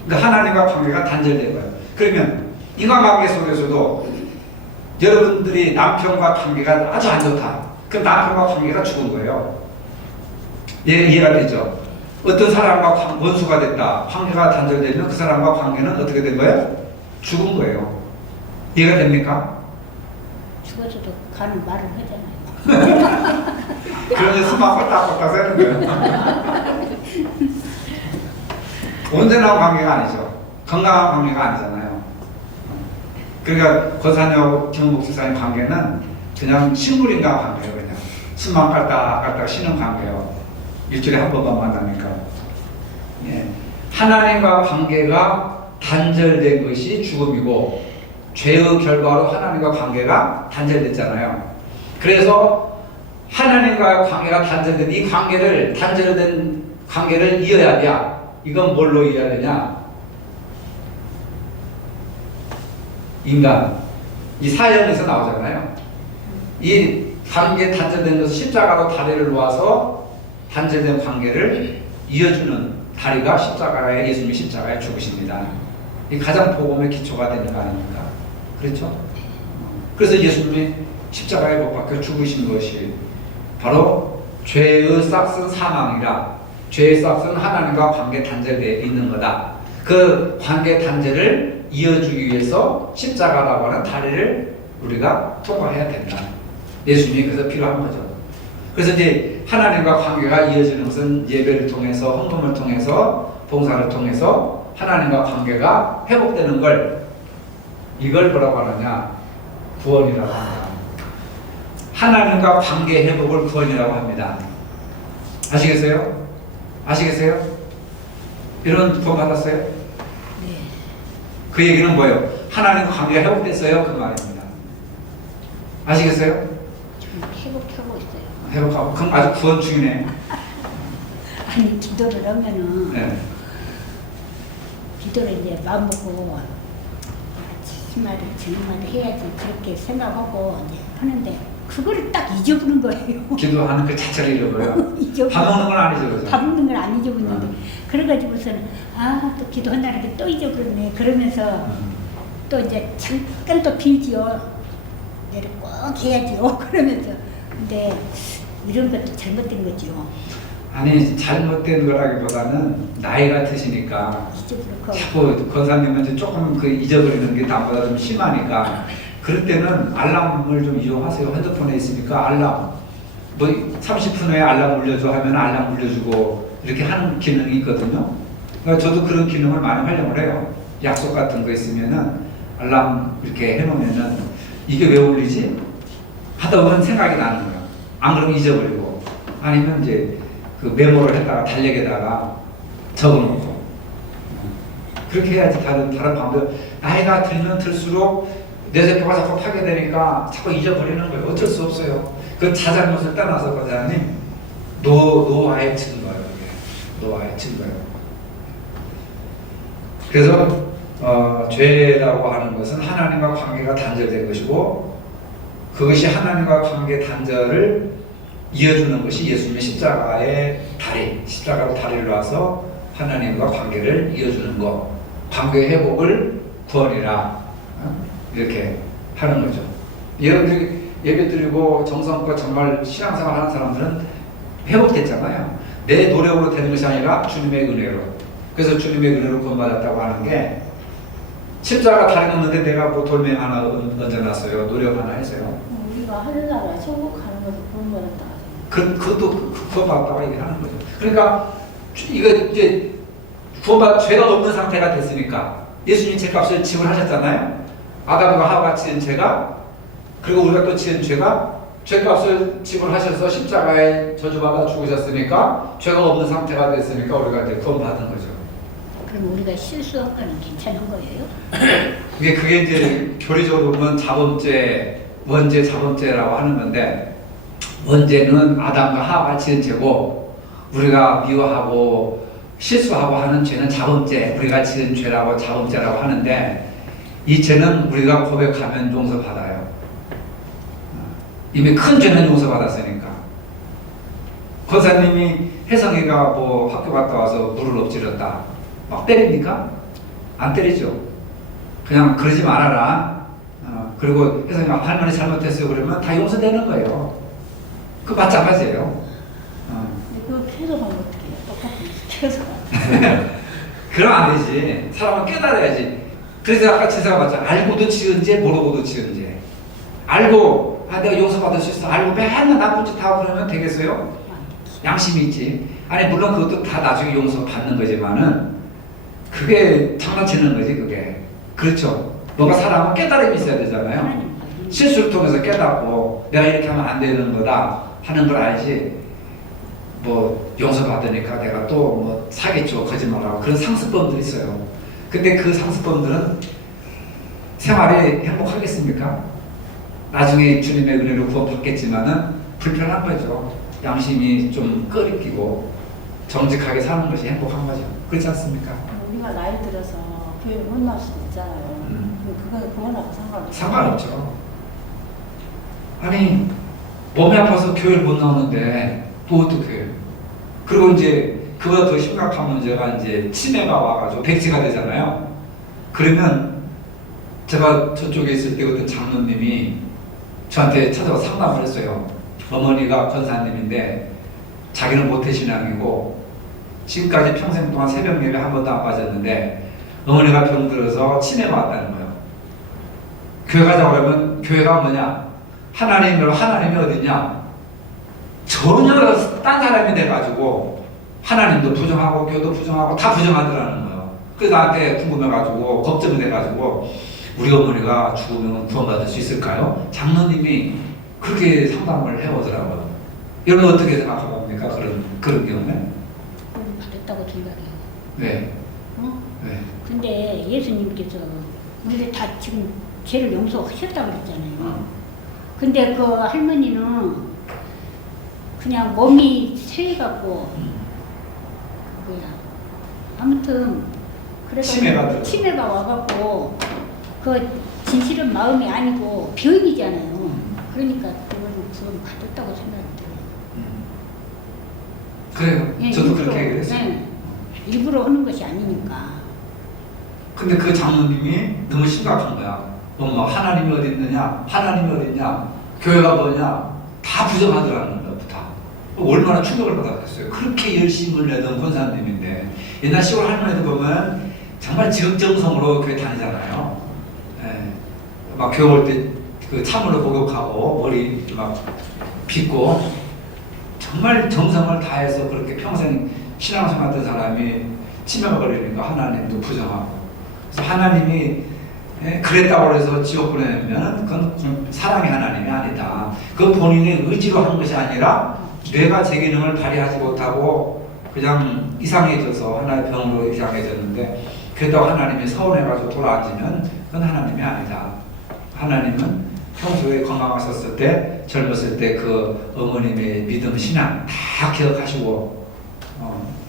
그러니까 하나님과 관계가 단절된 거예요. 그러면 인간관계 속에서도 여러분들이 남편과 관계가 아주 안 좋다. 그럼 남편과 관계가 죽은 거예요. 이해가 되죠? 어떤 사람과 원수가 됐다. 관계가 단절되면 그 사람과 관계는 어떻게 된 거예요? 죽은 거예요. 이해가 됩니까? 죽어서도 가는 말을 하잖아요. 그러면 수만 껐다 새는 거예요. 온전한 관계가 아니죠. 건강한 관계가 아니잖아요. 그러니까 권사님하고 김목수사님 관계는 그냥 식물인과 관계예요. 그냥 숨만 깔딱 쉬는 관계예요. 일주일에 한 번만 만나니까. 예. 하나님과 관계가 단절된 것이 죽음이고 죄의 결과로 하나님과 관계가 단절됐잖아요. 그래서 하나님과 관계가 단절된 이 관계를 단절된 관계를 이어야 돼. 이건 뭘로 이어야 되냐? 인간. 이 사형에서 나오잖아요. 이 관계 단절된 것을 십자가로 다리를 놓아서 단절된 관계를 이어주는 다리가 십자가에 예수님이 십자가에 죽으십니다. 이 가장 복음의 기초가 되는 거 아닙니까? 그렇죠? 그래서 예수님이 십자가에 못 박혀 죽으신 것이 바로 죄의 싹은 사망이라 죄의 싹은 하나님과 관계 단절되어 있는 거다. 그 관계 단절을 이어주기 위해서 십자가라고 하는 다리를 우리가 통과해야 된다. 예수님이 그래서 필요한 거죠. 그래서 이제 하나님과 관계가 이어지는 것은 예배를 통해서 헌금을 통해서 봉사를 통해서 하나님과 관계가 회복되는 걸 이걸 뭐라고 하느냐? 구원이라고 합니다. 하나님과 관계 회복을 구원이라고 합니다. 아시겠어요? 아시겠어요? 이런 구원 받았어요? 네. 그 얘기는 뭐예요? 하나님과 관계가 회복됐어요? 그 말입니다. 아시겠어요? 지금 회복하고 있어요. 회복하고 그럼 아주 구원 중이네. 아니 기도를 하면은 네. 기도를 이제 마음 먹고 정말을 해야지 그렇게 생각하고 이제 하는데 그걸 딱 잊어버린 거예요. 기도하는 그 자체를 잃어버려요. 밥 먹는 건 아니죠, 그죠? 밥 먹는 걸 안 잊어버렸는데 그래가지고서는 또 기도한다는데 또 잊어버렸네. 그러면서 또 이제 잠깐 또 빌지요. 내를 꼭 해야지요. 그러면서 근데 이런 것도 잘못된 거지요. 아니 잘못된 거라기보다는 나이가 드시니까 잊어버렸고 자꾸 권사님은 이제 조금 그 잊어버리는 게 남보다 좀 심하니까 그럴 때는 알람을 좀 이용하세요. 핸드폰에 있으니까 알람 뭐 30분 후에 알람 울려줘 하면 알람 울려주고 이렇게 하는 기능이 있거든요. 그러니까 저도 그런 기능을 많이 활용을 해요. 약속 같은 거 있으면은 알람 이렇게 해놓으면은 이게 왜 울리지? 하다 보면 생각이 나는 거야. 안 그러면 잊어버리고 아니면 이제 그 메모를 했다가 달력에다가 적어놓고 그렇게 해야지. 다른 방법. 나이가 들면 들수록 뇌세포가 자꾸 파괴되니까 자꾸 잊어버리는 거예요. 어쩔 수 없어요. 그 자잘못을 떠나서 과장님 노화의 증거예요. 이게 노화의 증거예요. 그래서 죄라고 하는 것은 하나님과 관계가 단절된 것이고 그것이 하나님과 관계 단절을 이어주는 것이 예수님의 십자가로 다리를 놔서 하나님과 관계를 이어주는 것, 관계 회복을 구원이라 이렇게 하는 거죠. 여러분들이 예배 드리고 정성껏 정말 신앙생활 하는 사람들은 회복됐잖아요. 내 노력으로 되는 것이 아니라 주님의 은혜로. 그래서 주님의 은혜로 구원받았다고 하는 게 십자가 다리 놓는데 내가 뭐 돌멩이 하나 얹어놨어요. 노력 하나 했어요. 우리가 하늘나라에 천국하는 것을 구원받았다. 그것도 구원받았다고 얘기하는 거죠. 그러니까 이거 이제 죄가 없는 상태가 됐으니까 예수님이 죄값을 지불하셨잖아요. 아담과 하와가 지은 죄가 그리고 우리가 또 지은 죄값을 지불하셔서 십자가에 저주받아 죽으셨으니까 죄가 없는 상태가 됐으니까 우리가 이제 구원받은 거죠. 그럼 우리가 실수한 거는 괜찮은 거예요? 그게 이제 교리적으로 보면 원죄 자범죄라고 하는 건데 원죄는 아담과 하와가 지은 죄고 우리가 미워하고 실수하고 하는 죄는 자범죄, 우리가 지은 죄라고 자범죄라고 하는데 이 죄는 우리가 고백하면 용서받아요. 이미 큰 죄는 용서받았으니까. 권사님이 혜성이가 뭐 학교 갔다 와서 물을 엎질렀다. 막 때립니까? 안 때리죠. 그냥 그러지 말아라. 그리고 혜성이가 할머니 잘못했어요. 그러면 다 용서되는 거예요. 그 마찬가지예요. 그거 계속 하면 어떻게 해요? 똑같은 계속. 그럼 안 되지. 사람은 깨달아야지. 그래서 아까 제가 봤잖아. 알고도 지은 죄, 모르고도 지은 죄. 알고 내가 용서받을 수 있어. 알고 맨날 나쁜 짓 하고 그러면 되겠어요? 양심이 있지. 아니 물론 그것도 다 나중에 용서받는 거지만은 그게 장난치는 거지 그게. 그렇죠. 뭔가 사람은 깨달음이 있어야 되잖아요. 실수를 통해서 깨닫고 내가 이렇게 하면 안 되는 거다 하는 걸 알지. 뭐 용서받으니까 내가 또 뭐 사겠죠. 거짓말하고 그런 상습범들이 있어요. 근데 그 상습범들은 생활이 행복하겠습니까? 나중에 주님의 은혜로 구원받겠지만은 불편한 거죠. 양심이 좀 끓이기고 정직하게 사는 것이 행복한 거죠. 그렇지 않습니까? 우리가 나이 들어서 교회를 못 나올 수도 있잖아요. 그거 그거하고 상관없죠. 상관없죠. 아니 몸이 아파서 교회를 못 나오는데 또 어떡해. 그리고 이제 그보다 더 심각한 문제가 이제 치매가 와가지고 백지가 되잖아요. 그러면 제가 저쪽에 있을 때 어떤 장로님이 저한테 찾아와서 상담을 했어요. 어머니가 권사님인데 자기는 모태신앙이고 지금까지 평생 동안 새벽 예배 한 번도 안 빠졌는데 어머니가 병들어서 치매가 왔다는 거예요. 교회 가자고 그러면 교회가 뭐냐? 하나님이 어디냐? 전혀 딴 사람이 돼가지고 하나님도 부정하고 교도 부정하고 다 부정하더라는 거예요. 그래서 나한테 궁금해가지고 걱정이 돼가지고 우리 어머니가 죽으면 구원받을 수 있을까요? 장로님이 그렇게 상담을 해오더라고요. 여러분 어떻게 생각합니까? 그런 경우에? 받았다고 생각해요. 네. 네. 근데 예수님께서 우리를 다 지금 죄를 용서하셨다고 그랬잖아요. 근데 그 할머니는 그냥 몸이 쇠해갖고 거야. 아무튼 치매가 들어. 치매가 와갖고 그 진실은 마음이 아니고 병이잖아요. 그러니까 그건 받았다고 생각이 들어요. 그래요. 저도 그렇게 얘기했어요. 네. 일부러 하는 것이 아니니까. 근데 그 장로님이 너무 심각한 거야. 엄마 하나님이 어디 있느냐? 하나님이 어디 있냐? 교회가 뭐냐? 다 부정하더라는 거야. 다. 얼마나 충격을 받았겠어요. 그렇게 열심을 내던 권사님인데 옛날 시골 할머니들 보면 정말 지극정성으로 교회 다니잖아요. 예. 막 교회 올 때 그 참으로 목욕하고 머리 막 빗고 정말 정성을 다해서 그렇게 평생 신앙생활했던 사람이 치매가 걸리니까 하나님도 부정하고. 그래서 하나님이 그랬다고 해서 지옥 보내면 그건 사랑의 하나님이 아니다. 그건 본인의 의지로 한 것이 아니라 뇌가 제 기능을 발휘하지 못하고 그냥 이상해져서 하나의 병으로 이상해졌는데 그렇다고 하나님이 서운해가지고 돌아앉으면 그건 하나님이 아니다. 하나님은 평소에 건강하셨을 때 젊었을 때 그 어머님의 믿음 신앙 다 기억하시고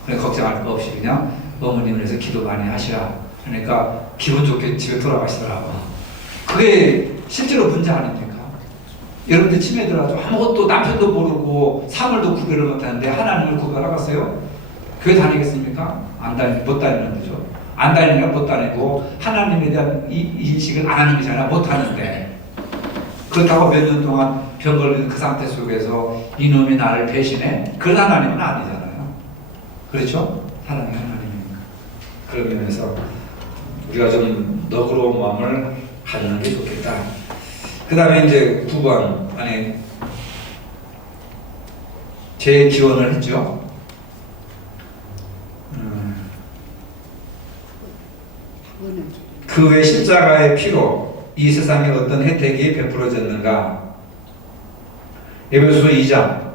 그냥 걱정할 거 없이 그냥 어머님을 위해서 기도 많이 하시라. 그러니까 기분 좋게 집에 돌아가시더라고. 그게 실제로 문제 아닙니까? 여러분들 치매 들어가지고 아무것도 남편도 모르고 사물도 구별을 못하는데 하나님을 구별하겠어요? 교회 다니겠습니까? 못 다니는 거죠. 안 다니니까 못 다니고 하나님에 대한 인식을 안 하는 거잖아. 못 하는데 그렇다고 몇 년 동안 병 걸리는 그 상태 속에서 이놈이 나를 배신해? 그런 하나님은 아니잖아요. 그렇죠? 사랑의 하나님이니까. 그런 면에서 우리가 좀 너그러운 마음을 가지는 게 좋겠다. 그 다음에 이제 9번, 재기원을 했죠. 그 외 십자가의 피로 이 세상에 어떤 혜택이 베풀어졌는가? 에베소서 2장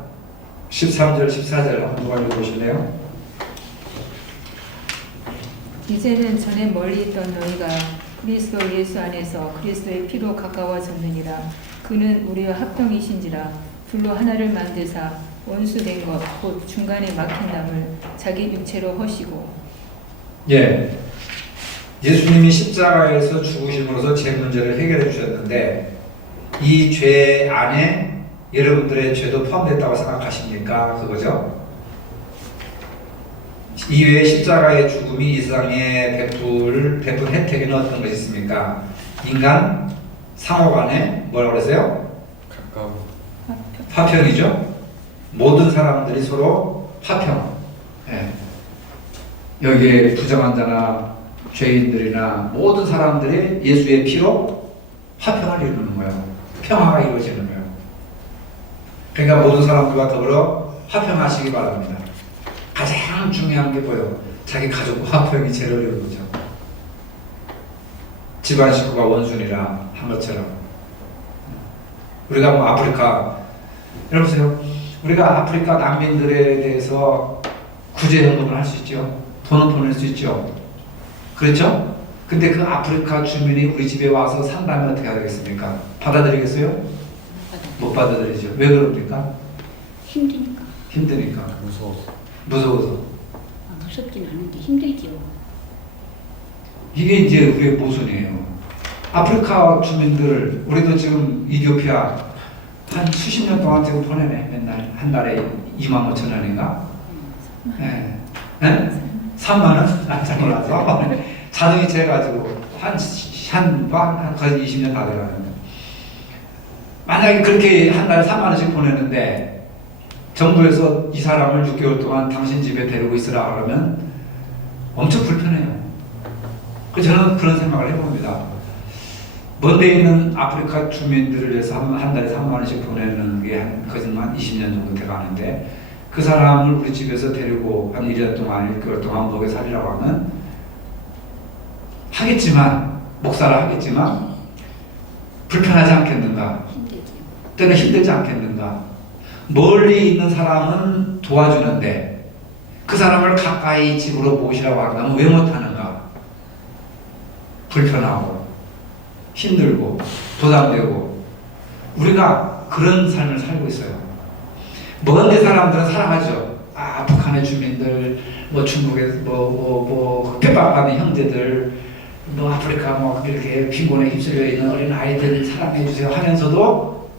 13절 14절 한번 누가 읽어보실래요? 이제는 전에 멀리 있던 너희가 그리스도 예수 안에서 그리스도의 피로 가까워졌느니라. 그는 우리와 합병이신지라. 둘로 하나를 만드사 원수된 것 곧 중간에 막힌 남을 자기 육체로 허시고. 예, 예수님이 십자가에서 죽으심으로써 죄 문제를 해결해 주셨는데 이 죄 안에 여러분들의 죄도 포함됐다고 생각하십니까? 그거죠? 이외에 십자가의 죽음이 이 세상에 베푼 혜택에는 어떤 것이 있습니까? 인간 상호 간에 뭐라고 그러세요? 가까운 화평이죠. 모든 사람들이 서로 화평. 예. 여기에 부정한 자나 죄인들이나 모든 사람들이 예수의 피로 화평을 이루는 거예요. 평화가 이루어지는 거예요. 그러니까 모든 사람들과 더불어 화평하시기 바랍니다. 가장 중요한 게 뭐예요? 자기 가족과 화평이 제일 어려운 거죠. 집안 식구가 원순이라 한 것처럼. 우리가 뭐 아프리카, 여러분 보세요. 우리가 아프리카 난민들에 대해서 구제연금을 할 수 있죠. 돈을 보낼 수 있죠. 그렇죠? 근데 그 아프리카 주민이 우리 집에 와서 산다면 어떻게 하겠습니까? 받아들이겠어요? 못 받아들이죠. 왜 그럽니까? 힘드니까. 힘드니까. 무서워서. 무섭진 않은데 힘들죠. 이게 이제 우리의 모순이에요. 아프리카 주민들, 우리도 지금 이디오피아 한 수십 년 동안 지금 보내네. 맨날 한 달에 25,000원인가? 네. 네? 3만 원? 깜짝 놀라서 자동이체 해가지고 한 거의 20년 다 돼가는데 만약에 그렇게 한 달에 3만 원씩 보내는데 정부에서 이 사람을 6개월 동안 당신 집에 데리고 있으라 그러면 엄청 불편해요. 그래서 저는 그런 생각을 해봅니다. 먼데 있는 아프리카 주민들을 위해서 한 달에 3만 원씩 보내는 게 거짓말 20년 정도 돼가는데 그 사람을 우리 집에서 데리고 한 1년 동안 1개월 동안 먹여 살리라고 하면 하겠지만 목사라 하겠지만 불편하지 않겠는가? 때는 힘들지 않겠는가? 멀리 있는 사람은 도와주는데 그 사람을 가까이 집으로 모시라고 한다면 왜 못하는가? 불편하고 힘들고 부담되고 우리가 그런 삶을 살고 있어요. 먼데 사람들은 사랑하죠. 북한의 주민들, 뭐 중국에서 뭐 핍박받는 형제들, 뭐 아프리카 뭐 이렇게 빈곤에 휩쓸려 있는 어린 아이들 사랑해 주세요 하면서도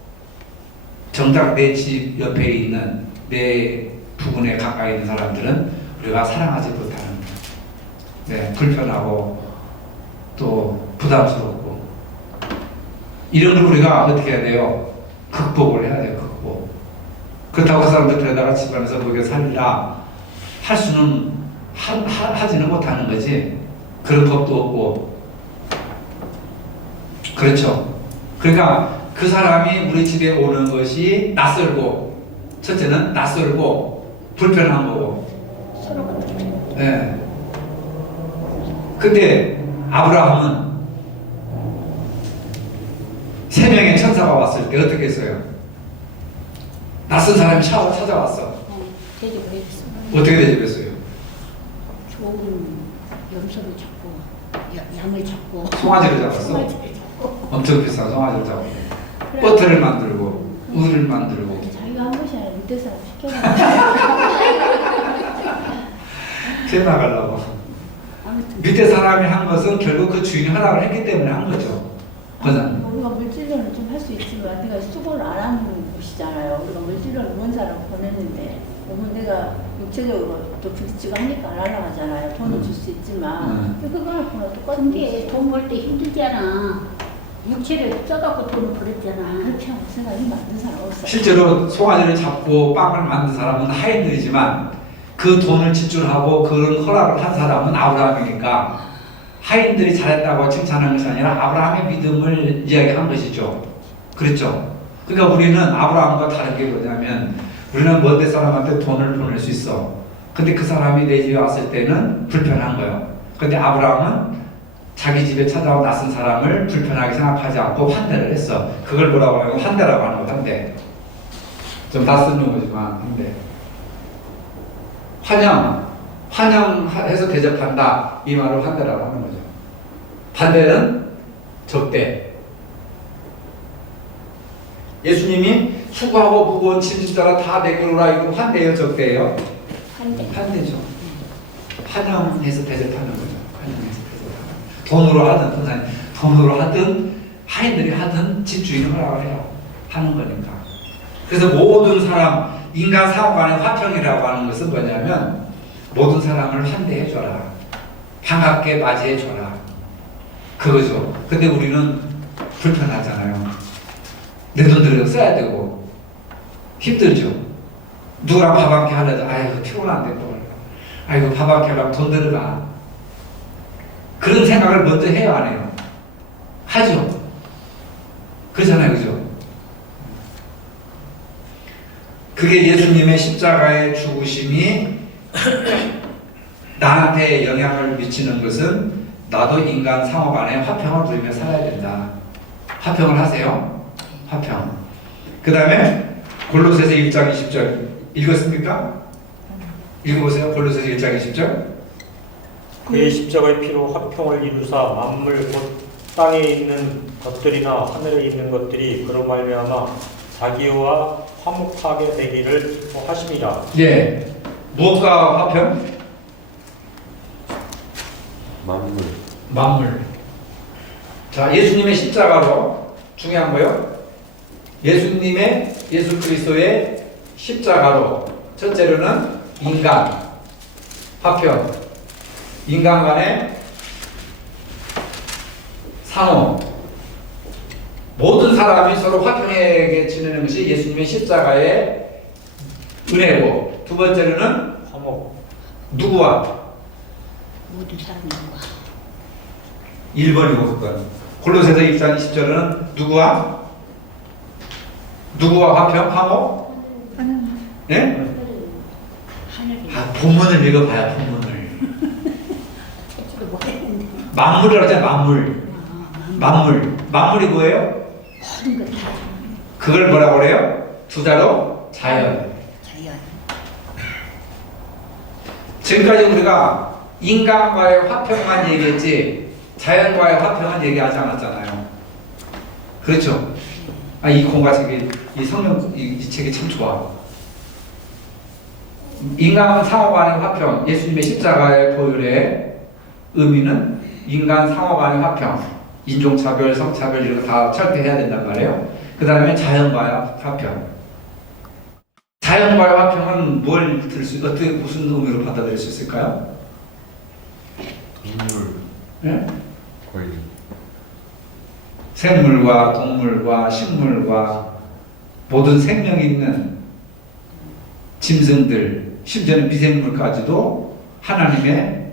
정작 내 집 옆에 있는 내 부근에 가까이 있는 사람들은 우리가 사랑하지 못하는, 네, 불편하고 또 부담스럽고 이런 걸 우리가 어떻게 해야 돼요? 극복을 해야 돼요. 극복. 그렇다고 그 사람들 데려다가 집안에서 먹여 살리라 할 수는 하지는 못하는 거지. 그런 법도 없고. 그렇죠. 그러니까 그 사람이 우리 집에 오는 것이 낯설고, 첫째는 낯설고 불편한 거고. 서로가 네. 근데 아브라함은 3명의 천사가 왔을 때 어떻게 했어요? 낯선 사람이 찾아왔어. 대접을 해줬습니다. 어떻게 대접했어요? 좋은 염소를 잡고 양을 잡고 송아지를 잡았어? 송아지를 잡고 엄청 비싼 송아지를 잡고 버터를 만들고 우유를 만들고. 자기가 한 것이 아니라 밑에 사람 해나가려고. 아무튼 밑에 사람이 한 것은 결국 그 주인이 허락을 했기 때문에 한 거죠. 그죠? 우리가 물질론을 좀 할 수 있지만 내가 수고를 안 하는 곳이잖아요. 우리가 물질론을 먼 사람 보냈는데 너무 내가 육체적으로 또 부딪히고 하니까 안 하려고 하잖아요. 돈을 줄 수 있지만 그거랑 똑같은 게 돈 벌 때 힘들잖아. 육체를 써갖고 돈을 벌었잖아. 그렇게 하고 생각이 맞는 사람 없어요. 실제로 송아지를 잡고 빵을 만든 사람은 하인들이지만 그 돈을 지출하고 그런 허락을 한 사람은 아브라함이니까 하인들이 잘했다고 칭찬한 것이 아니라 아브라함의 믿음을 이야기한 것이죠. 그렇죠? 그러니까 우리는 아브라함과 다른 게 뭐냐면 우리는 먼 데 사람한테 돈을 보낼 수 있어. 근데 그 사람이 내 집에 왔을 때는 불편한 거예요. 근데 아브라함은 자기 집에 찾아온 낯선 사람을 불편하게 생각하지 않고 환대를 했어. 그걸 뭐라고 하냐면 환대라고 하는 거, 환대. 좀 낯선 용어지만 환대. 환영해서 대접한다. 이 말을 환대라고 하는 거죠. 반대는 적대. 예수님이 수고하고 무거운 짐진 자라 다 내게 오라. 이거 환대예요, 적대예요? 환대죠. 환영해서 대접하는 거죠. 환영해서 대접하는. 돈으로 하든 선생님, 돈으로 하든 하인들이 하든 집주인을 허락을 해요. 하는 거니까. 그래서 모든 사람, 인간 사고간의 화평이라고 하는 것은 뭐냐면 모든 사람을 환대해줘라. 반갑게 맞이해줘라. 그거죠. 근데 우리는 불편하잖아요. 내 돈 들여서 써야 되고 힘들죠. 누구랑 밥 한 끼 하려도 아이고 피곤한데 뭘. 아이고 밥 한 끼 하려면 돈 들어가. 그런 생각을 먼저 해요, 안 해요? 하죠. 그렇잖아요, 그죠? 그게 예수님의 십자가의 죽으심이 나한테 영향을 미치는 것은 나도 인간 상호 간에 화평을 누리며 살아야 된다. 화평을 하세요. 화평. 그 다음에 골로새서 1장 20절 읽었습니까? 읽어보세요. 골로새서 1장 20절. 그의 십자가의 피로 화평을 이루사 만물 곧 땅에 있는 것들이나 하늘에 있는 것들이 그로 말미암아 자기와 화목하게 되기를 기뻐하심이라. 예. 무엇과 화평? 만물. 자, 예수님의 십자가로 중요한 거요. 예수 그리스도의 십자가로 첫째로는 인간 화평, 인간 간의 상호, 모든 사람이 서로 화평하게 지내는 것이 예수님의 십자가의 은혜고, 두 번째로는 화목. 누구와? 모든 사람들과 1번이고 그건. 골로새서 1장 20절은 누구와 화평? 화목? 예? 하늘이 본문을 읽어봐요. 본문을. 책도 못 했는데 만물이라고 하잖아요. 만물이 뭐예요? 모든 것 다 그걸 뭐라고 그래요? 두자로 자연. 지금까지 우리가 인간과의 화평만 얘기했지 자연과의 화평은 얘기하지 않았잖아요. 그렇죠? 이 공과 책이 이 성경 이 책이 참 좋아. 인간 상호 간의 화평, 예수님의 십자가의 보혈의 의미는 인간 상호 간의 화평, 인종차별, 성차별 이런 거 다 철폐해야 된단 말이에요. 그 다음에 자연과의 화평. 자연과의 화평은 뭘 어떻게 무슨 의미로 받아들일 수 있을까요? 동물 네? 권리. 생물과 동물과 식물과 모든 생명이 있는 짐승들, 심지어는 미생물까지도 하나님의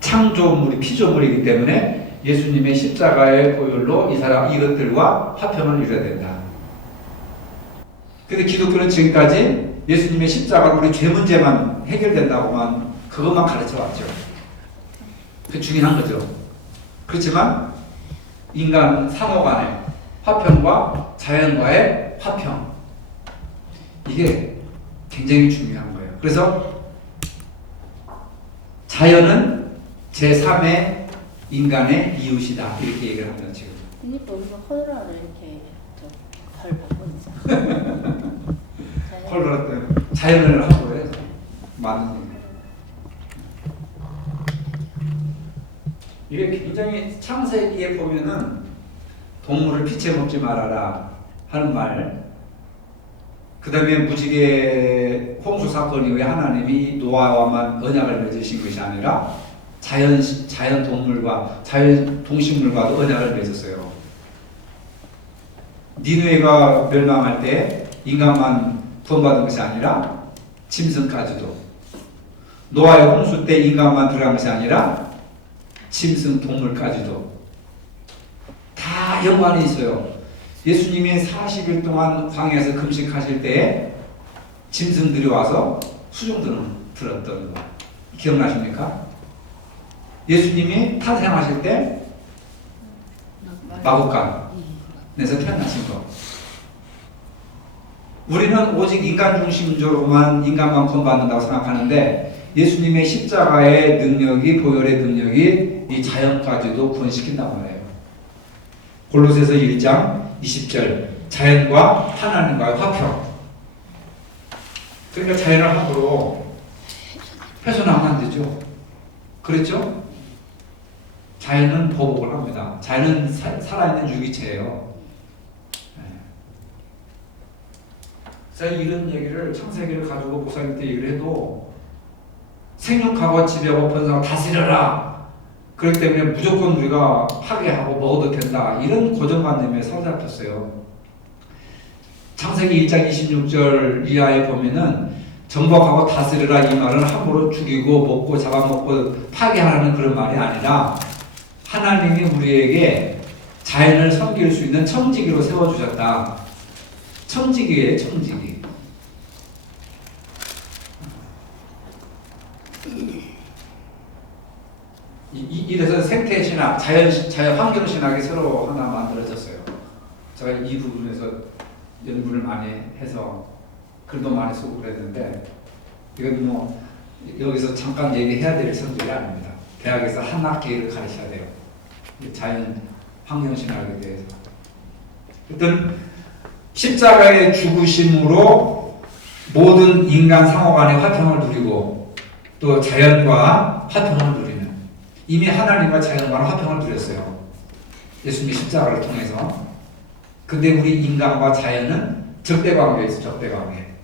창조물이 피조물이기 때문에 예수님의 십자가의 보혈로 이것들과 화평을 이뤄야 된다. 근데 기독교는 지금까지 예수님의 십자가로 우리 죄 문제만 해결된다고만 그것만 가르쳐 왔죠. 그 중요한 거죠. 그렇지만 인간 상호 간의 화평과 자연과의 화평, 이게 굉장히 중요한 거예요. 그래서 자연은 제3의 인간의 이웃이다 이렇게 얘기를 합니다. 지금. 그러니까 우리가 콜라를 이렇게 헐벗고 콜로라 때문에 자연을 하고 해서 많은 이게 굉장히 창세기에 보면은 동물을 피채 먹지 말아라 하는 말, 그 다음에 무지개 홍수 사건 이후에 하나님이 노아와만 언약을 맺으신 것이 아니라 자연 동물과 자연 동식물과도 언약을 맺었어요. 니느웨가 멸망할 때 인간만 구원받은 것이 아니라 짐승까지도, 노아의 홍수 때 인간만 들어간 것이 아니라 짐승 동물까지도 다 연관이 있어요. 예수님이 40일 동안 광야에서 금식하실 때에 짐승들이 와서 수종들은 들었던 거 기억나십니까? 예수님이 탄생하실 때 마구간에서 태어나신 거. 우리는 오직 인간 중심적으로만 인간만 구원받는다고 생각하는데 예수님의 십자가의 능력이, 보혈의 능력이 이 자연까지도 구원시킨단 말이에요. 골로새서 1장 20절, 자연과 하나님과의 화평. 그러니까 자연을 함부로 훼손하면 안 되죠. 그렇죠? 자연은 보복을 합니다. 자연은 살아있는 유기체예요. 제가 이런 얘기를, 창세기를 가지고 목사님한테 얘기를 해도 생육하고 지배하고 번성하고 다스려라, 그렇기 때문에 무조건 우리가 파괴하고 먹어도 된다, 이런 고정관념에 사로잡혔어요. 창세기 1장 26절 이하에 보면은 정복하고 다스려라 이 말은 함부로 죽이고 먹고 잡아먹고 파괴하라는 그런 말이 아니라 하나님이 우리에게 자연을 섬길 수 있는 청지기로 세워주셨다. 청지기예요, 청지기. 이래서 생태신학, 자연 환경신학이 새로 하나 만들어졌어요. 제가 이 부분에서 연구를 많이 해서 글도 많이 쓰고 그랬는데, 이건 뭐 여기서 잠깐 얘기해야 될 성질이 아닙니다. 대학에서 한 학기를 가르쳐야 돼요. 자연 환경신학에 대해서. 어떤 십자가의 죽으심으로 모든 인간 상호 간의 화평을 누리고 또 자연과 화평을 누리는, 이미 하나님과 자연과는 화평을 누렸어요. 예수님의 십자가를 통해서. 근데 우리 인간과 자연은 적대관계에 있어, 적대관계.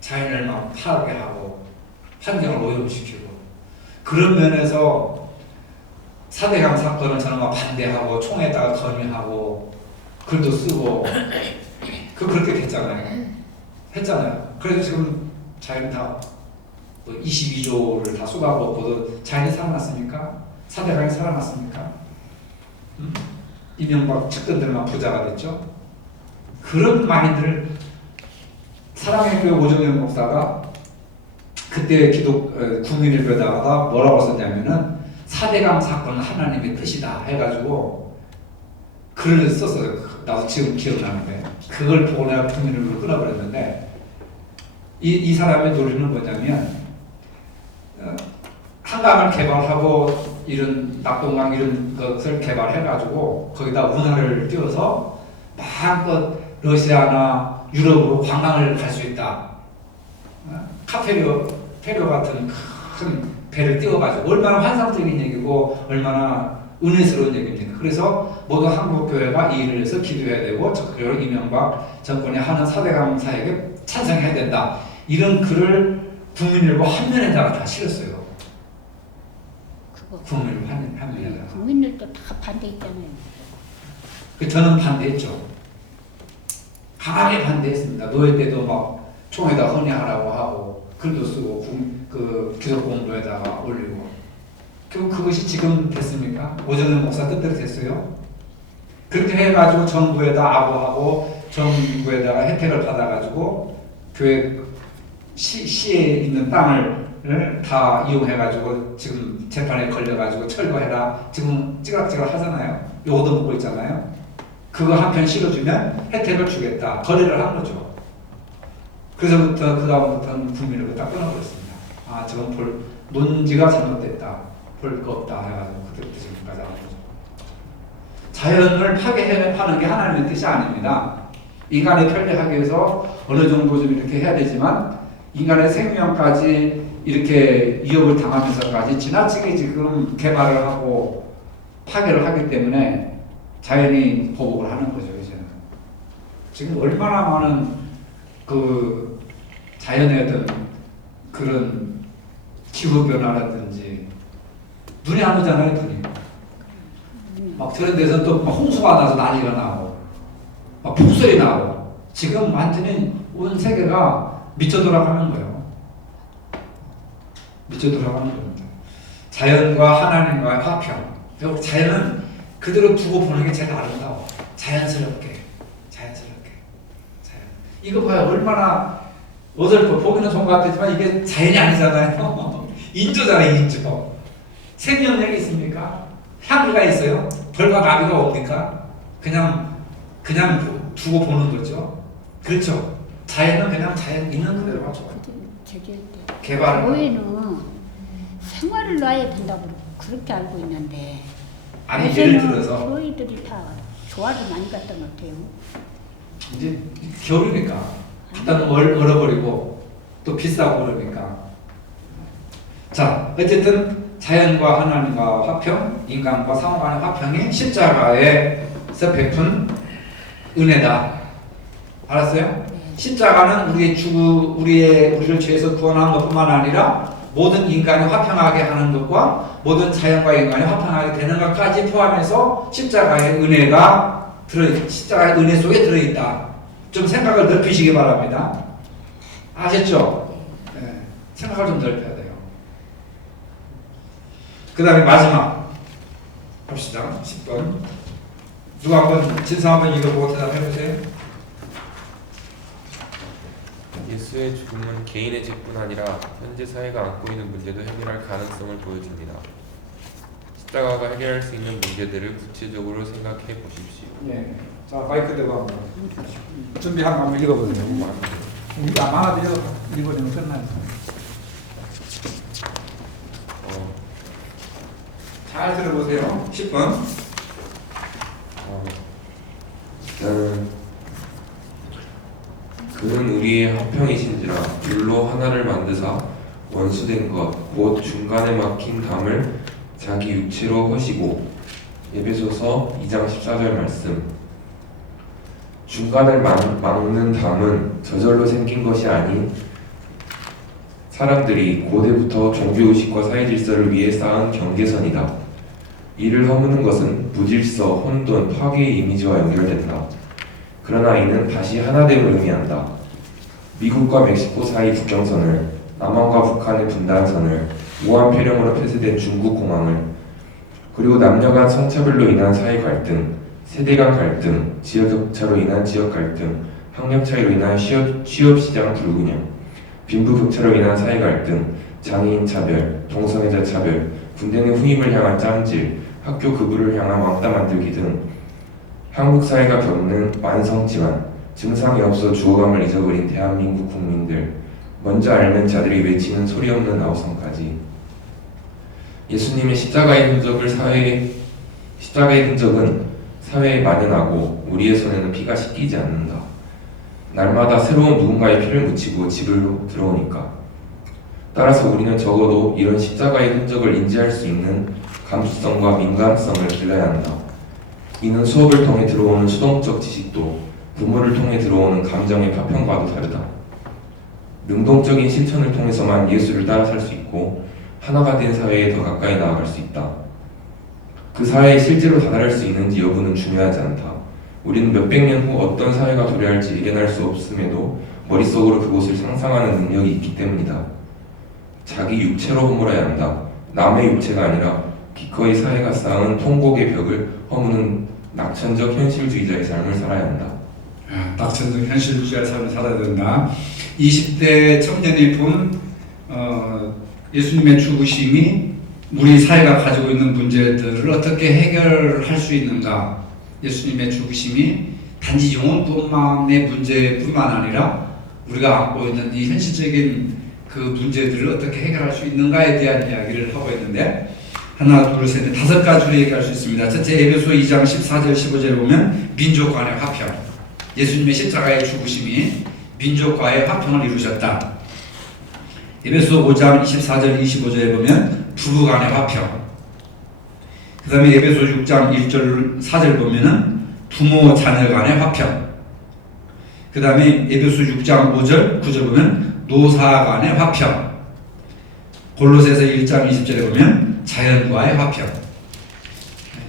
자연을 막 파괴하고 환경을 오염시키고, 그런 면에서 4대강 사건을 저는 막 반대하고 총에다가 건의하고 글도 쓰고 그렇게 됐잖아요. 했잖아요. 그래서 지금 자연 다 22조를 다 쏟아붓고도 자연이 살아났습니까? 4대강이 살아났습니까? 이명박 측근들만 부자가 됐죠. 그런 마인드를 사랑의 교회 오정현 목사가 그때 국민일보에다가 뭐라고 썼냐면은 4대강 사건은 하나님의 뜻이다 해가지고 글을 썼어요. 나도 지금 기억나는데 그걸 보고 내가 국민일보를 끊어버렸는데, 이 사람의 논리는 뭐냐면 한강을 개발하고 이런 낙동강 이런 것을 개발해가지고 거기다 운하를 띄워서 마음껏 러시아나 유럽으로 관광을 갈 수 있다. 페리오 같은 큰 배를 띄워가지고 얼마나 환상적인 얘기고 얼마나 은혜스러운 얘기입니까? 그래서 모두 한국교회가 이 일을 해서 기도해야 되고 그리고 이명박 정권이 하는 사대강 사역에 찬성해야 된다. 이런 글을 국민일보 한 면에다가 다 실었어요. 그거 국민일보 한 면에다가. 국민들도 다 반대했잖아요. 저는 반대했죠. 강하게 반대했습니다. 노예 때도 막 총에다 헌의하라고 하고 글도 쓰고 그 기독공도에다가 올리고. 결국 그것이 지금 됐습니까? 오정현 목사 뜻대로 됐어요? 그렇게 해가지고 정부에다 아부하고 정부에다가 혜택을 받아가지고 교회 시에 있는 땅을 다 이용해가지고 지금 재판에 걸려가지고 철거해라 지금 찌그락찌그락 하잖아요. 요거도 먹고 있잖아요. 그거 한 편 실어주면 혜택을 주겠다. 거래를 한 거죠. 그래서부터 그 다음부터는 국민을 딱 끊어버렸습니다. 아 저건 논지가 잘못됐다. 볼 거 없다 해가지고 그때부터 지금까지 하는 거죠. 자연을 파괴하는 게 하나님의 뜻이 아닙니다. 인간이 편리하기 위해서 어느 정도 좀 이렇게 해야 되지만 인간의 생명까지 이렇게 위협을 당하면서까지 지나치게 지금 개발을 하고 파괴를 하기 때문에 자연이 보복을 하는 거죠. 이제는 지금 얼마나 많은 그 자연의 어떤 그런 기후 변화라든지 눈이 안 오잖아요. 눈이 막 저런 데서 또 막 홍수가 나서 난리가 나고 막 폭설이 나고 지금 완전히 온 세계가 미쳐 돌아가는 거예요. 미쳐 돌아가는 겁니다. 자연과 하나님과의 화평. 그리고 자연은 그대로 두고 보는 게 제일 아름다워. 자연스럽게. 자연. 이거 봐요. 얼마나 어설퍼 보기는 좋은 것 같지만 이게 자연이 아니잖아요. 인조잖아요. 인조. 생명력이 있습니까? 향기가 있어요? 벌과 나비가 옵니까? 그냥 두고 보는 거죠. 그렇죠. 자연은 그냥 자연 있는 그대로 맞춰. 개발을. 교회는 생활을 놔야 된다고 그렇게 알고 있는데. 아니 예를 들어서 교회들이 다 조화를 많이 갖다 놓대요. 이제 겨울이니까 갖다 놓으면 얼어버리고 또 비싸고 그러니까. 자 어쨌든 자연과 하나님과 화평, 인간과 상호 간의 화평이 십자가에서 베푼 은혜다. 알았어요? 십자가는 우리를 죄에서 구원한 것뿐만 아니라 모든 인간이 화평하게 하는 것과 모든 자연과 인간이 화평하게 되는 것까지 포함해서 십자가의 은혜가 십자가의 은혜 속에 들어있다. 좀 생각을 넓히시기 바랍니다. 아셨죠? 네. 생각을 좀 넓혀야 돼요. 그 다음에 마지막 봅시다. 10번 누가 한번 진사 한번 읽어보고 대답해보세요. 예수의 죽음은 개인의 죄뿐 아니라 현재 사회가 안고 있는 문제도 해결할 가능성을 보여줍니다. 십자가가 해결할 수 있는 문제들을 구체적으로 생각해 보십시오. 네. 자 마이크 대고 한번 준비한 거 한번 읽어보세요. 우리가 많아도 읽어주면 끝나요. 잘 들어보세요. 10번. 그는 우리의 화평이신지라 둘로 하나를 만드사 원수된 것 곧 중간에 막힌 담을 자기 육체로 허시고. 에베소서 2장 14절 말씀. 중간을 막는 담은 저절로 생긴 것이 아닌 사람들이 고대부터 종교의식과 사회질서를 위해 쌓은 경계선이다. 이를 허무는 것은 무질서, 혼돈, 파괴의 이미지와 연결된다. 그러나 이는 다시 하나됨을 의미한다. 미국과 멕시코 사이 국경선을, 남한과 북한의 분단선을, 우한 폐렴으로 폐쇄된 중국 공항을, 그리고 남녀 간 성차별로 인한 사회 갈등, 세대 간 갈등, 지역 격차로 인한 지역 갈등, 학력 차이로 인한 취업 시장 불균형, 빈부 격차로 인한 사회 갈등, 장애인 차별, 동성애자 차별, 군대 내 후임을 향한 짬질, 학교 급부를 향한 왕따 만들기 등 한국 사회가 겪는 만성질환, 증상이 없어 주어감을 잊어버린 대한민국 국민들, 먼저 앓는 자들이 외치는 소리 없는 아우성까지. 예수님의 십자가의 흔적은 사회에 만연하고 우리의 손에는 피가 씻기지 않는다. 날마다 새로운 누군가의 피를 묻히고 집으로 들어오니까. 따라서 우리는 적어도 이런 십자가의 흔적을 인지할 수 있는 감수성과 민감성을 길러야 한다. 이는 수업을 통해 들어오는 수동적 지식도 부모를 통해 들어오는 감정의 파편과도 다르다. 능동적인 실천을 통해서만 예수를 따라 살 수 있고 하나가 된 사회에 더 가까이 나아갈 수 있다. 그 사회에 실제로 다다를 수 있는지 여부는 중요하지 않다. 우리는 몇백 년 후 어떤 사회가 도래할지 예견할 수 없음에도 머릿속으로 그곳을 상상하는 능력이 있기 때문이다. 자기 육체로 허물어야 한다. 남의 육체가 아니라 기꺼이 사회가 쌓은 통곡의 벽을 허무는 낙천적 현실주의자의 삶을 살아야 한다. 낙천적 현실주의자의 삶을 살아야 된다. 20대 청년이 본 예수님의 죽으심이 우리 사회가 가지고 있는 문제들을 어떻게 해결할 수 있는가. 예수님의 죽으심이 단지 영혼뿐만의 문제뿐만 아니라 우리가 안고 있는 이 현실적인 그 문제들을 어떻게 해결할 수 있는가에 대한 이야기를 하고 있는데, 하나, 둘, 셋, 넷, 5가지로 얘기할 수 있습니다. 첫째, 에베소 2장 14절 15절에 보면 민족 간의 화평. 예수님의 십자가의 죽으심이 민족 간의 화평을 이루셨다. 에베소 5장 24절 25절에 보면 부부 간의 화평. 그 다음에 에베소 6장 1절 4절 보면은 부모 자녀 간의 화평. 그 다음에 에베소 6장 5절 9절 보면 노사 간의 화평. 골로새서 1장 20절에 보면 자연과의 화평.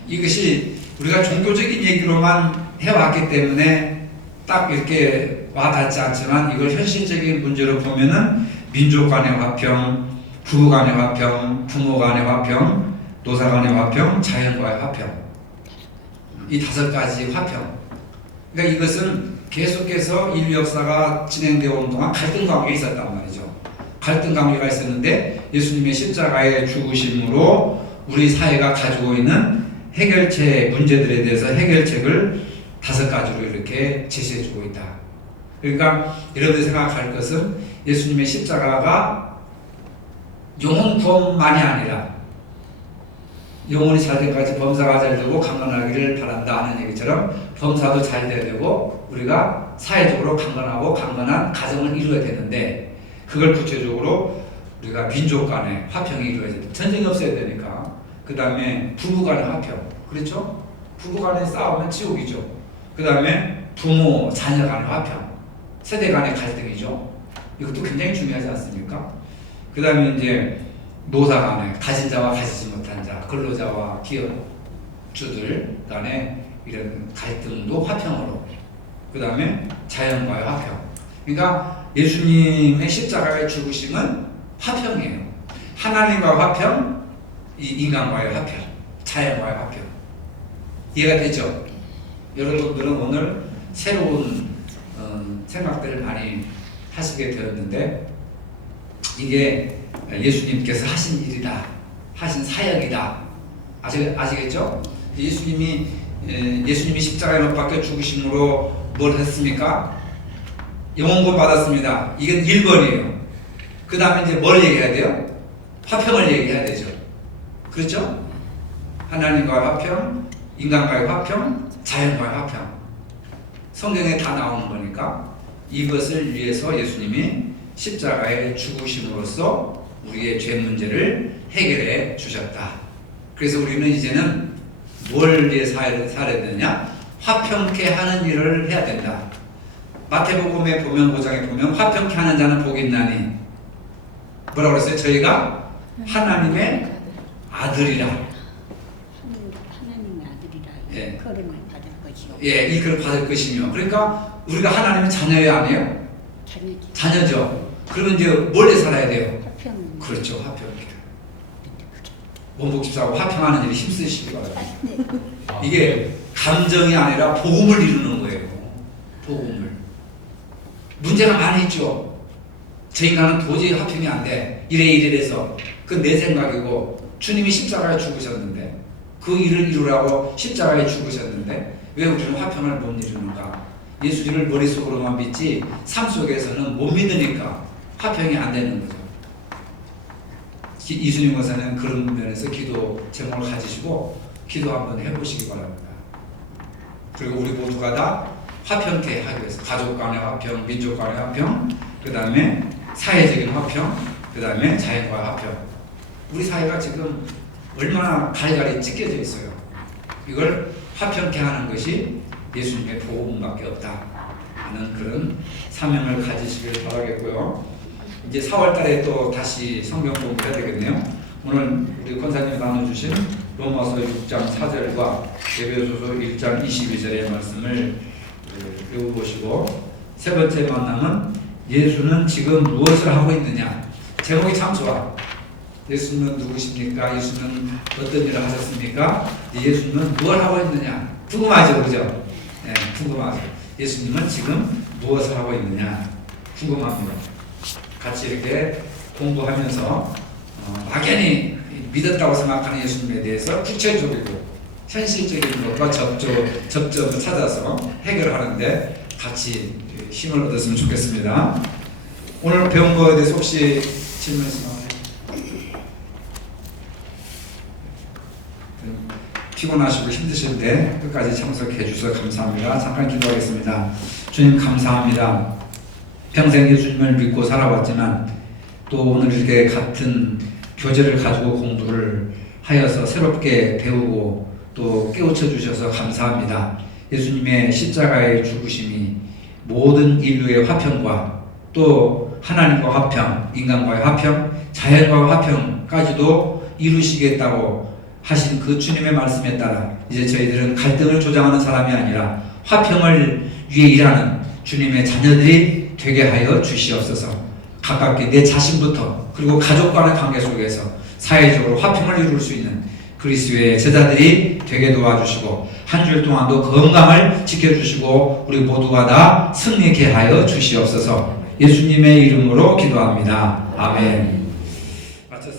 이것이 우리가 종교적인 얘기로만 해왔기 때문에 딱 이렇게 와닿지 않지만, 이걸 현실적인 문제로 보면은 민족 간의 화평, 부부 간의 화평, 부모 간의 화평, 노사 간의 화평, 자연과의 화평. 이 5가지 화평. 그러니까 이것은 계속해서 인류 역사가 진행되어 온 동안 갈등 관계가 있었단 말이죠. 갈등 관계가 있었는데 예수님의 십자가의 죽으심으로 우리 사회가 가지고 있는 해결책, 문제들에 대해서 해결책을 5가지로 이렇게 제시해주고 있다. 그러니까 여러분들이 생각할 것은 예수님의 십자가가 영혼 구원만이 아니라 영혼이 잘 되기까지 범사가 잘 되고 강건하기를 바란다 하는 얘기처럼 범사도 잘 돼야 되고 우리가 사회적으로 강건하고 강건한 가정을 이루어야 되는데, 그걸 구체적으로 우리가 민족 간의 화평이 이루어야 된다. 전쟁이 없어야 되니까. 그 다음에 부부 간의 화평. 그렇죠? 부부 간의 싸움은 지옥이죠. 그 다음에 부모, 자녀 간의 화평. 세대 간의 갈등이죠. 이것도 굉장히 중요하지 않습니까? 그 다음에 이제 노사 간의, 가진 자와 가지지 못한 자, 근로자와 기업주들 간의 이런 갈등도 화평으로. 그 다음에 자연과의 화평. 그러니까 예수님의 십자가의 죽으심은 화평이에요. 하나님과 화평, 이 인간과의 화평, 자연과의 화평. 이해가 되죠? 여러분들은 오늘 새로운 생각들을 많이 하시게 되었는데, 이게 예수님께서 하신 일이다, 하신 사역이다. 아시겠죠? 예수님이 십자가에 못 박혀 죽으심으로 뭘 했습니까? 영혼구원 받았습니다. 이건 1번이에요. 그 다음에 이제 뭘 얘기해야 돼요? 화평을 얘기해야 되죠. 그렇죠? 하나님과의 화평, 인간과의 화평, 자연과의 화평. 성경에 다 나오는 거니까 이것을 위해서 예수님이 십자가에 죽으심으로써 우리의 죄 문제를 해결해 주셨다. 그래서 우리는 이제는 뭘 위해 살아야 되느냐? 화평케 하는 일을 해야 된다. 마태복음에 보면 5장에 보면 화평케 하는 자는 복이 있나니, 뭐라고 그랬어요? 저희가 하나님의 아들이라. 하나님의 아들이라. 예. 일컬음을 받을 것이요. 예, 일컬을 받을 것이며. 그러니까 우리가 하나님의 자녀예요, 아니에요? 자녀지. 자녀죠. 그러면 이제 뭘로 살아야 돼요? 화평. 그렇죠, 화평. 원복집사하고 화평하는 일에 힘쓰시기 바랍니다. 네. 이게 감정이 아니라 복음을 이루는 거예요. 복음을. 문제가 많이 있죠. 저 인간은 도저히 화평이 안 돼. 이래서. 그건 내 생각이고, 주님이 십자가에 죽으셨는데, 그 일을 이루라고 십자가에 죽으셨는데 왜 우리는 화평을 못 이루는가? 예수님을 머릿속으로만 믿지 삶 속에서는 못 믿으니까 화평이 안 되는 거죠. 이순영 권사는 그런 면에서 기도 제목을 가지시고 기도 한번 해보시기 바랍니다. 그리고 우리 모두가 다 화평케 하기 위해서 가족 간의 화평, 민족 간의 화평, 그 다음에 사회적인 화평, 그 다음에 자연과의 화평. 우리 사회가 지금 얼마나 갈갈이 찢겨져 있어요. 이걸 화평케 하는 것이 예수님의 복음밖에 없다 하는 그런 사명을 가지시길 바라겠고요. 이제 4월 달에 또 다시 성경 공부해야 되겠네요. 오늘 우리 권사님이 나눠주신 로마서 6장 4절과 에베소서 1장 22절의 말씀을 배워보시고, 세 번째 만남은 예수는 지금 무엇을 하고 있느냐. 제목이 참 좋아. 예수는 누구십니까? 예수는 어떤 일을 하셨습니까? 예수는 무엇을 하고 있느냐. 궁금하죠, 그죠? 네, 궁금하죠. 예수님은 지금 무엇을 하고 있느냐 궁금합니다. 같이 이렇게 공부하면서 막연히 믿었다고 생각하는 예수님에 대해서 구체적이고 현실적인 것과 접점을 찾아서 해결하는데 같이 힘을 얻었으면 좋겠습니다. 오늘 배운 거에 대해서 혹시 질문 있으면 피곤하시고 힘드신데 끝까지 참석해 주셔서 감사합니다. 잠깐 기도하겠습니다. 주님 감사합니다. 평생 예수님을 믿고 살아왔지만 또 오늘 이렇게 같은 교재를 가지고 공부를 하여서 새롭게 배우고 또 깨우쳐 주셔서 감사합니다. 예수님의 십자가의 죽으심이 모든 인류의 화평과 또 하나님과 화평, 인간과의 화평, 자연과의 화평까지도 이루시겠다고 하신 그 주님의 말씀에 따라 이제 저희들은 갈등을 조장하는 사람이 아니라 화평을 위해 일하는 주님의 자녀들이 되게 하여 주시옵소서. 가깝게 내 자신부터 그리고 가족 간의 관계 속에서 사회적으로 화평을 이룰 수 있는 그리스도의 제자들이 되게 도와주시고 한 주일 동안도 건강을 지켜주시고 우리 모두가 다 승리케 하여 주시옵소서. 예수님의 이름으로 기도합니다. 아멘.